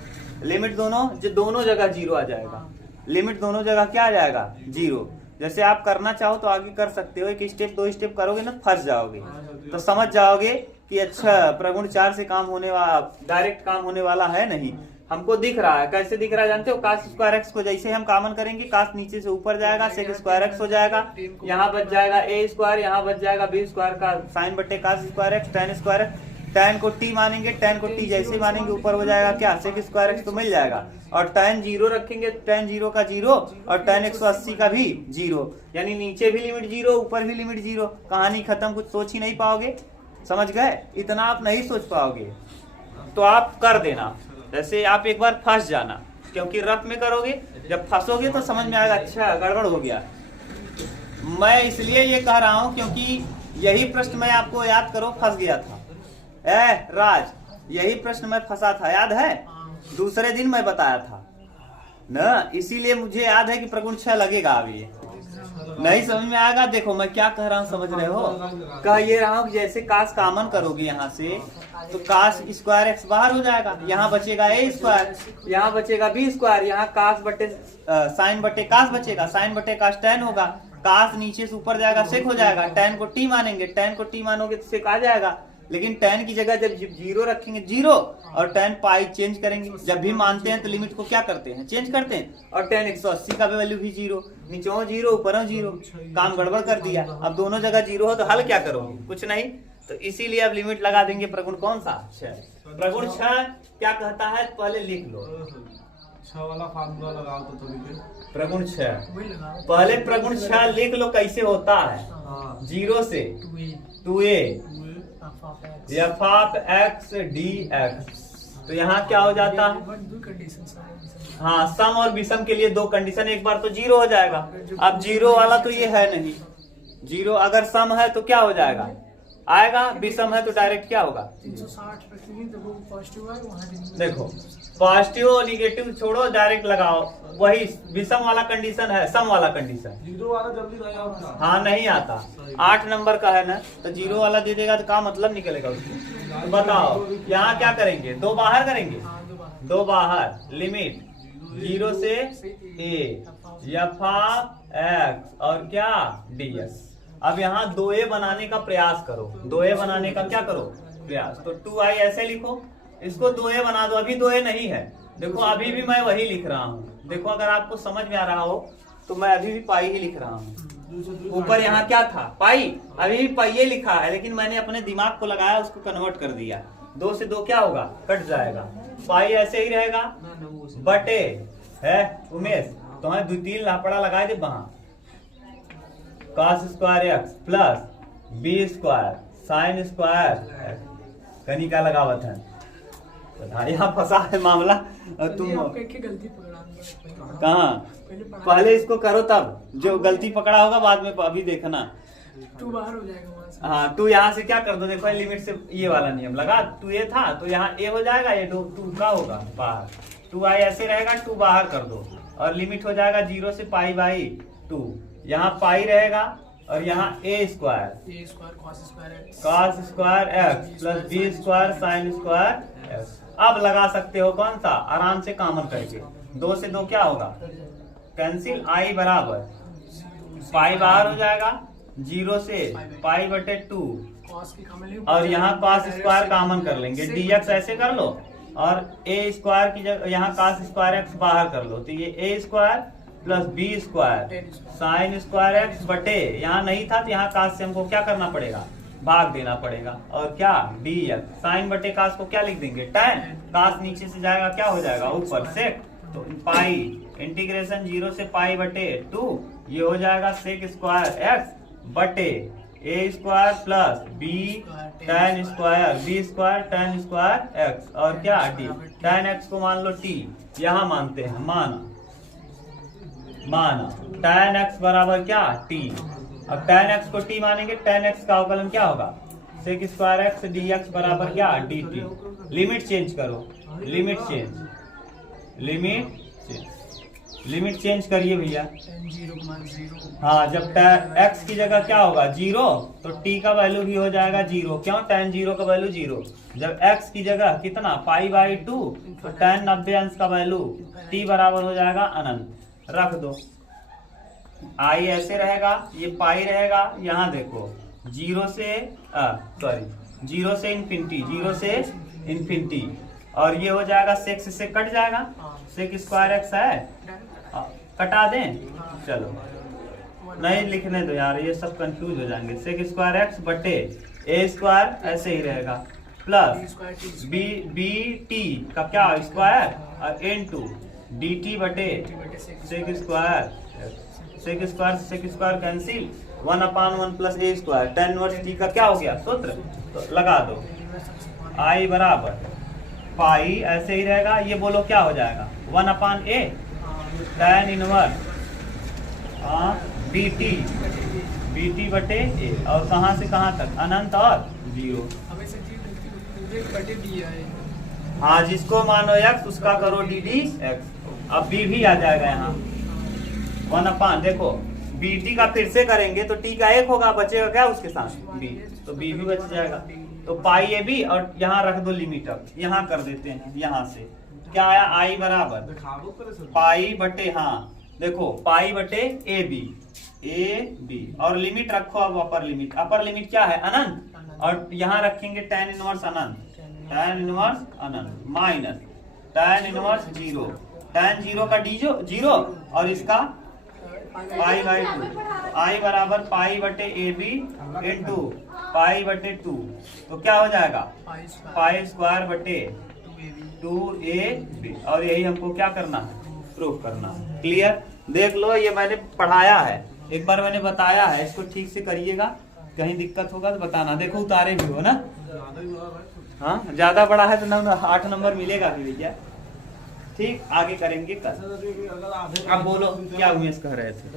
लिमिट दोनों जगह 0 आ जाएगा। लिमिट दोनों जगह क्या आ जाएगा? 0। जैसे आप करना चाहो तो आगे कर सकते हो, एक स्टेप 2 स्टेप करोगे ना फंस जाओगे। तो समझ जाओगे कि अच्छा प्रगुण 4 से काम होने वाला, डायरेक्ट काम होने वाला है नहीं। हमको दिख रहा है, कैसे दिख रहा है जानते हो? कास स्क्वायर एक्स को जैसे हम कॉमन करेंगे, कास नीचे से ऊपर जाएगा, सेक स्क्वायर एक्स हो जाएगा, यहाँ बच जाएगा a स्क्वायर, यहाँ बच जाएगा b स्क्वायर का साइन बटे कास स्क्वायर एक्स, tan स्क्वायर, tan को t मानेंगे, tan को t जैसे मानेंगे ऊपर हो जाएगा क्या? सेक स्क्वायर एक्स तो मिल जाएगा। और tan 0 रखेंगे, tan 0 का 0 और tan 180 का भी 0, यानी नीचे भी लिमिट 0 ऊपर भी लिमिट 0। कहानी खत्म, कुछ सोच ही नहीं पाओगे। समझ गए? इतना आप नहीं सोच पाओगे तो आप कर देना। जैसे आप एक बार फंस जाना, क्योंकि रफ में करोगे, जब फंसोगे तो समझ में आएगा अच्छा गड़बड़ हो गया। मैं इसलिए ये कह रहा हूं क्योंकि यही प्रश्न मैं आपको याद करो फंस गया था। राज, यही प्रश्न मैं फंसा था, याद है? दूसरे दिन मैं बताया था ना, इसीलिए मुझे याद है कि प्रगुण 6 लगेगा। अभी नहीं समझ में आएगा? देखो मैं क्या कह रहा हूँ, समझ रहे हो? कह ये रहा हूँ कि जैसे काश कॉमन करोगे यहाँ से तो काश स्क्वायर एक्स बाहर हो जाएगा, यहाँ बचेगा ए स्क्वायर, यहाँ बचेगा बी स्क्वायर, यहाँ काश बटे साइन बटे काश बचेगा, साइन बटे काश टैन होगा, काश नीचे से ऊपर जाएगा सेक हो जाएगा, टैन को टी मानेंगे, टैन को टी मानोगे तो सेक आ जाएगा। लेकिन टैन की जगह जब जीरो रखेंगे जीरो और टैन पाई चेंज करेंगे, जब भी मानते हैं तो लिमिट को क्या करते हैं, चेंज करते हैं। और टैन 180 का वैल्यू भी जीरो, नीचे जीरो ऊपर जीरो, काम गड़बड़ कर दिया। अब दोनों जगह जीरो हो तो हल क्या करोगे? कुछ नहीं, तो इसीलिए अब लिमिट लगा देंगे। प्रगुण कौन सा? 6। प्रगुण 6 क्या कहता है पहले लिख लो। 6 वाला फार्मूला लगाओ तो थोड़ी देर। प्रगुण 6 पहले प्रगुण 6 लिख लो कैसे होता है। 0 से 2a f of x dx। तो यहाँ क्या हो जाता है? हाँ, सम और विषम के लिए 2 कंडीशन, एक बार तो 0 हो जाएगा। अब 0 वाला तो ये है नहीं, 0 अगर सम है तो क्या हो जाएगा? आएगा, विषम है तो डायरेक्ट क्या होगा? 360 देखो पॉजिटिव और निगेटिव छोड़ो, डायरेक्ट लगाओ। वही विषम वाला कंडीशन है, सम वाला कंडीशन। 0 वाला जल्दी नहीं आता। हाँ नहीं आता, 8 नंबर का है ना, तो 0 वाला दे देगा तो क्या मतलब निकलेगा उसको? तो बताओ यहाँ क्या करेंगे? 2 बाहर करेंगे, 2 बाहर, लिमिट 0 से a f ऑफ x और क्या dx। अब यहाँ 2a बनाने का प्रयास करो, 2a बनाने का क्या करो? प्रयास। तो 2i ऐसे लिखो, इसको 2a बना दो। अभी 2a नहीं है, देखो अभी भी मैं वही लिख रहा हूँ। देखो अगर आपको समझ में आ रहा हो तो मैं अभी भी पाई ही लिख रहा हूँ। ऊपर यहाँ क्या था? पाई, अभी भी पाई लिखा है, लेकिन मैंने अपने दिमाग को लगाया, उसको कन्वर्ट कर दिया। 2 से 2 क्या होगा? कट जाएगा। पाई ऐसे ही रहेगा, बटे है उमेश तो हमें 2-3 लापड़ा लगा दे वहां। cos square x plus B square sine square कनी का लगावत है। यहाँ फंसा है मामला। तुम गलती पकड़ा कहाँ? पहले इसको करो, तब जो गलती पकड़ा होगा बाद में अभी देखना। 2 बाहर हो जाएगा वहां से। हाँ, 2 यहाँ से क्या कर दो, देखो लिमिट से ये वाला नियम लगा। 2a था तो यहाँ a हो जाएगा, ये 2 का होगा बाहर। 2i ऐसे रहेगा, 2 बाहर कर दो और लिमिट हो जाएगा 0 से पाई बाई 2। यहाँ पाई रहेगा और यहाँ a square cos square x plus b square sine square x. अब लगा सकते हो कौन सा? आराम से कॉमन करके। 2 से 2 क्या होगा? कैंसिल। i बराबर पाई बाहर हो जाएगा, 0 से पाई बटे 2 और यहाँ cos स्क्वायर कॉमन कर लेंगे, dx ऐसे कर लो और a स्क्वायर की जगह यहाँ cos स्क्वायर x बाहर कर लो, तो ये a square plus B square sine square x बटे, यहाँ नहीं था तो यहाँ काश से हमको क्या करना पड़ेगा? भाग देना पड़ेगा। और क्या? dx साइन बटे काश को क्या लिख देंगे? tan। काश नीचे से जाएगा, क्या हो जाएगा? ऊपर सेक। तो पाई इंटीग्रेशन 0 से पाई बटे 2, ये हो जाएगा सेक स्क्वायर एक्स बटे a square plus b tan square b square tan square x और क्या d। tan x को मान लो t, यहाँ मानते हैं माना tan x बराबर क्या? t। अब tan x को t मानेंगे, tan x का अवकलन क्या होगा? सेक स्क्वायर एक्स dx बराबर क्या? dt। लिमिट चेंज करो, लिमिट चेंज करिए भैया। हाँ, जब x की जगह क्या होगा? 0 तो t का वैल्यू भी हो जाएगा 0। क्यों? tan 0 का वैल्यू 0। जब x की जगह कितना? पाई बाई 2 तो tan 90 अंश का वैल्यू t बराबर हो जाएगा अनंत। रख दो, i ऐसे रहेगा, ये पाई रहेगा। यहाँ देखो 0 से इन्फिनिटी और ये हो जाएगा सेक से कट जाएगा, सेक स्क्वायर एक्स है, कटा दें। चलो नहीं लिखने दो यार, ये सब कंफ्यूज हो जाएंगे। सेक स्क्वायर एक्स बटे ए स्क्वायर ऐसे ही रहेगा प्लस बी टी का क्या स्क्वायर और एन टू डी टी बटे सेक स्क्वायर कैंसिल 1/1 प्लस ए स्क्वायर tan इनवर्स टी का क्या हो गया सूत्र, तो लगा दो आई बराबर पाई ऐसे ही रहेगा। ये बोलो क्या हो जाएगा 1/a tan इनवर्स बीटी बटे ए, और कहाँ से कहाँ तक, अनंत और 0। हमें से जी पूरे बटे बी आए। हाँ, जिसको मानो x उसका करो dd x। अब b भी आ जाएगा यहाँ 1/, देखो bt का फिर से करेंगे तो t का 1 होगा, बचेगा क्या उसके साथ b, तो b भी बच जाएगा। तो पाई ए बी, और यहाँ रख दो लिमिट, अब यहाँ कर देते हैं, यहाँ से क्या आया, i बराबर पाई बटे, हाँ देखो पाई बटे ए बी, और लिमिट रखो अब अपर लिमिट क्या है, अनंत, और यहाँ रखेंगे tan इनवर्स अनंत माइनस tan इनवर्स 0, tan 0 का जीरो और इसका पाई बाई 2, आई बराबर पाई बटे ए बी इंटू पाई बटे 2, तो क्या हो जाएगा, पाई स्क्वायर बटे 2ab, और यही हमको क्या करना है, प्रूफ करना है। क्लियर, देख लो ये मैंने पढ़ाया है, एक बार मैंने बताया है, इसको ठीक से करिएगा, कहीं दिक्कत होगा तो बताना। देखो उतारे भी हो ना, हाँ ज्यादा बड़ा है तो 8 नंबर मिलेगा भी भैया। ठीक, आगे करेंगे कल। अब बोलो क्या उमेश कह रहे थे।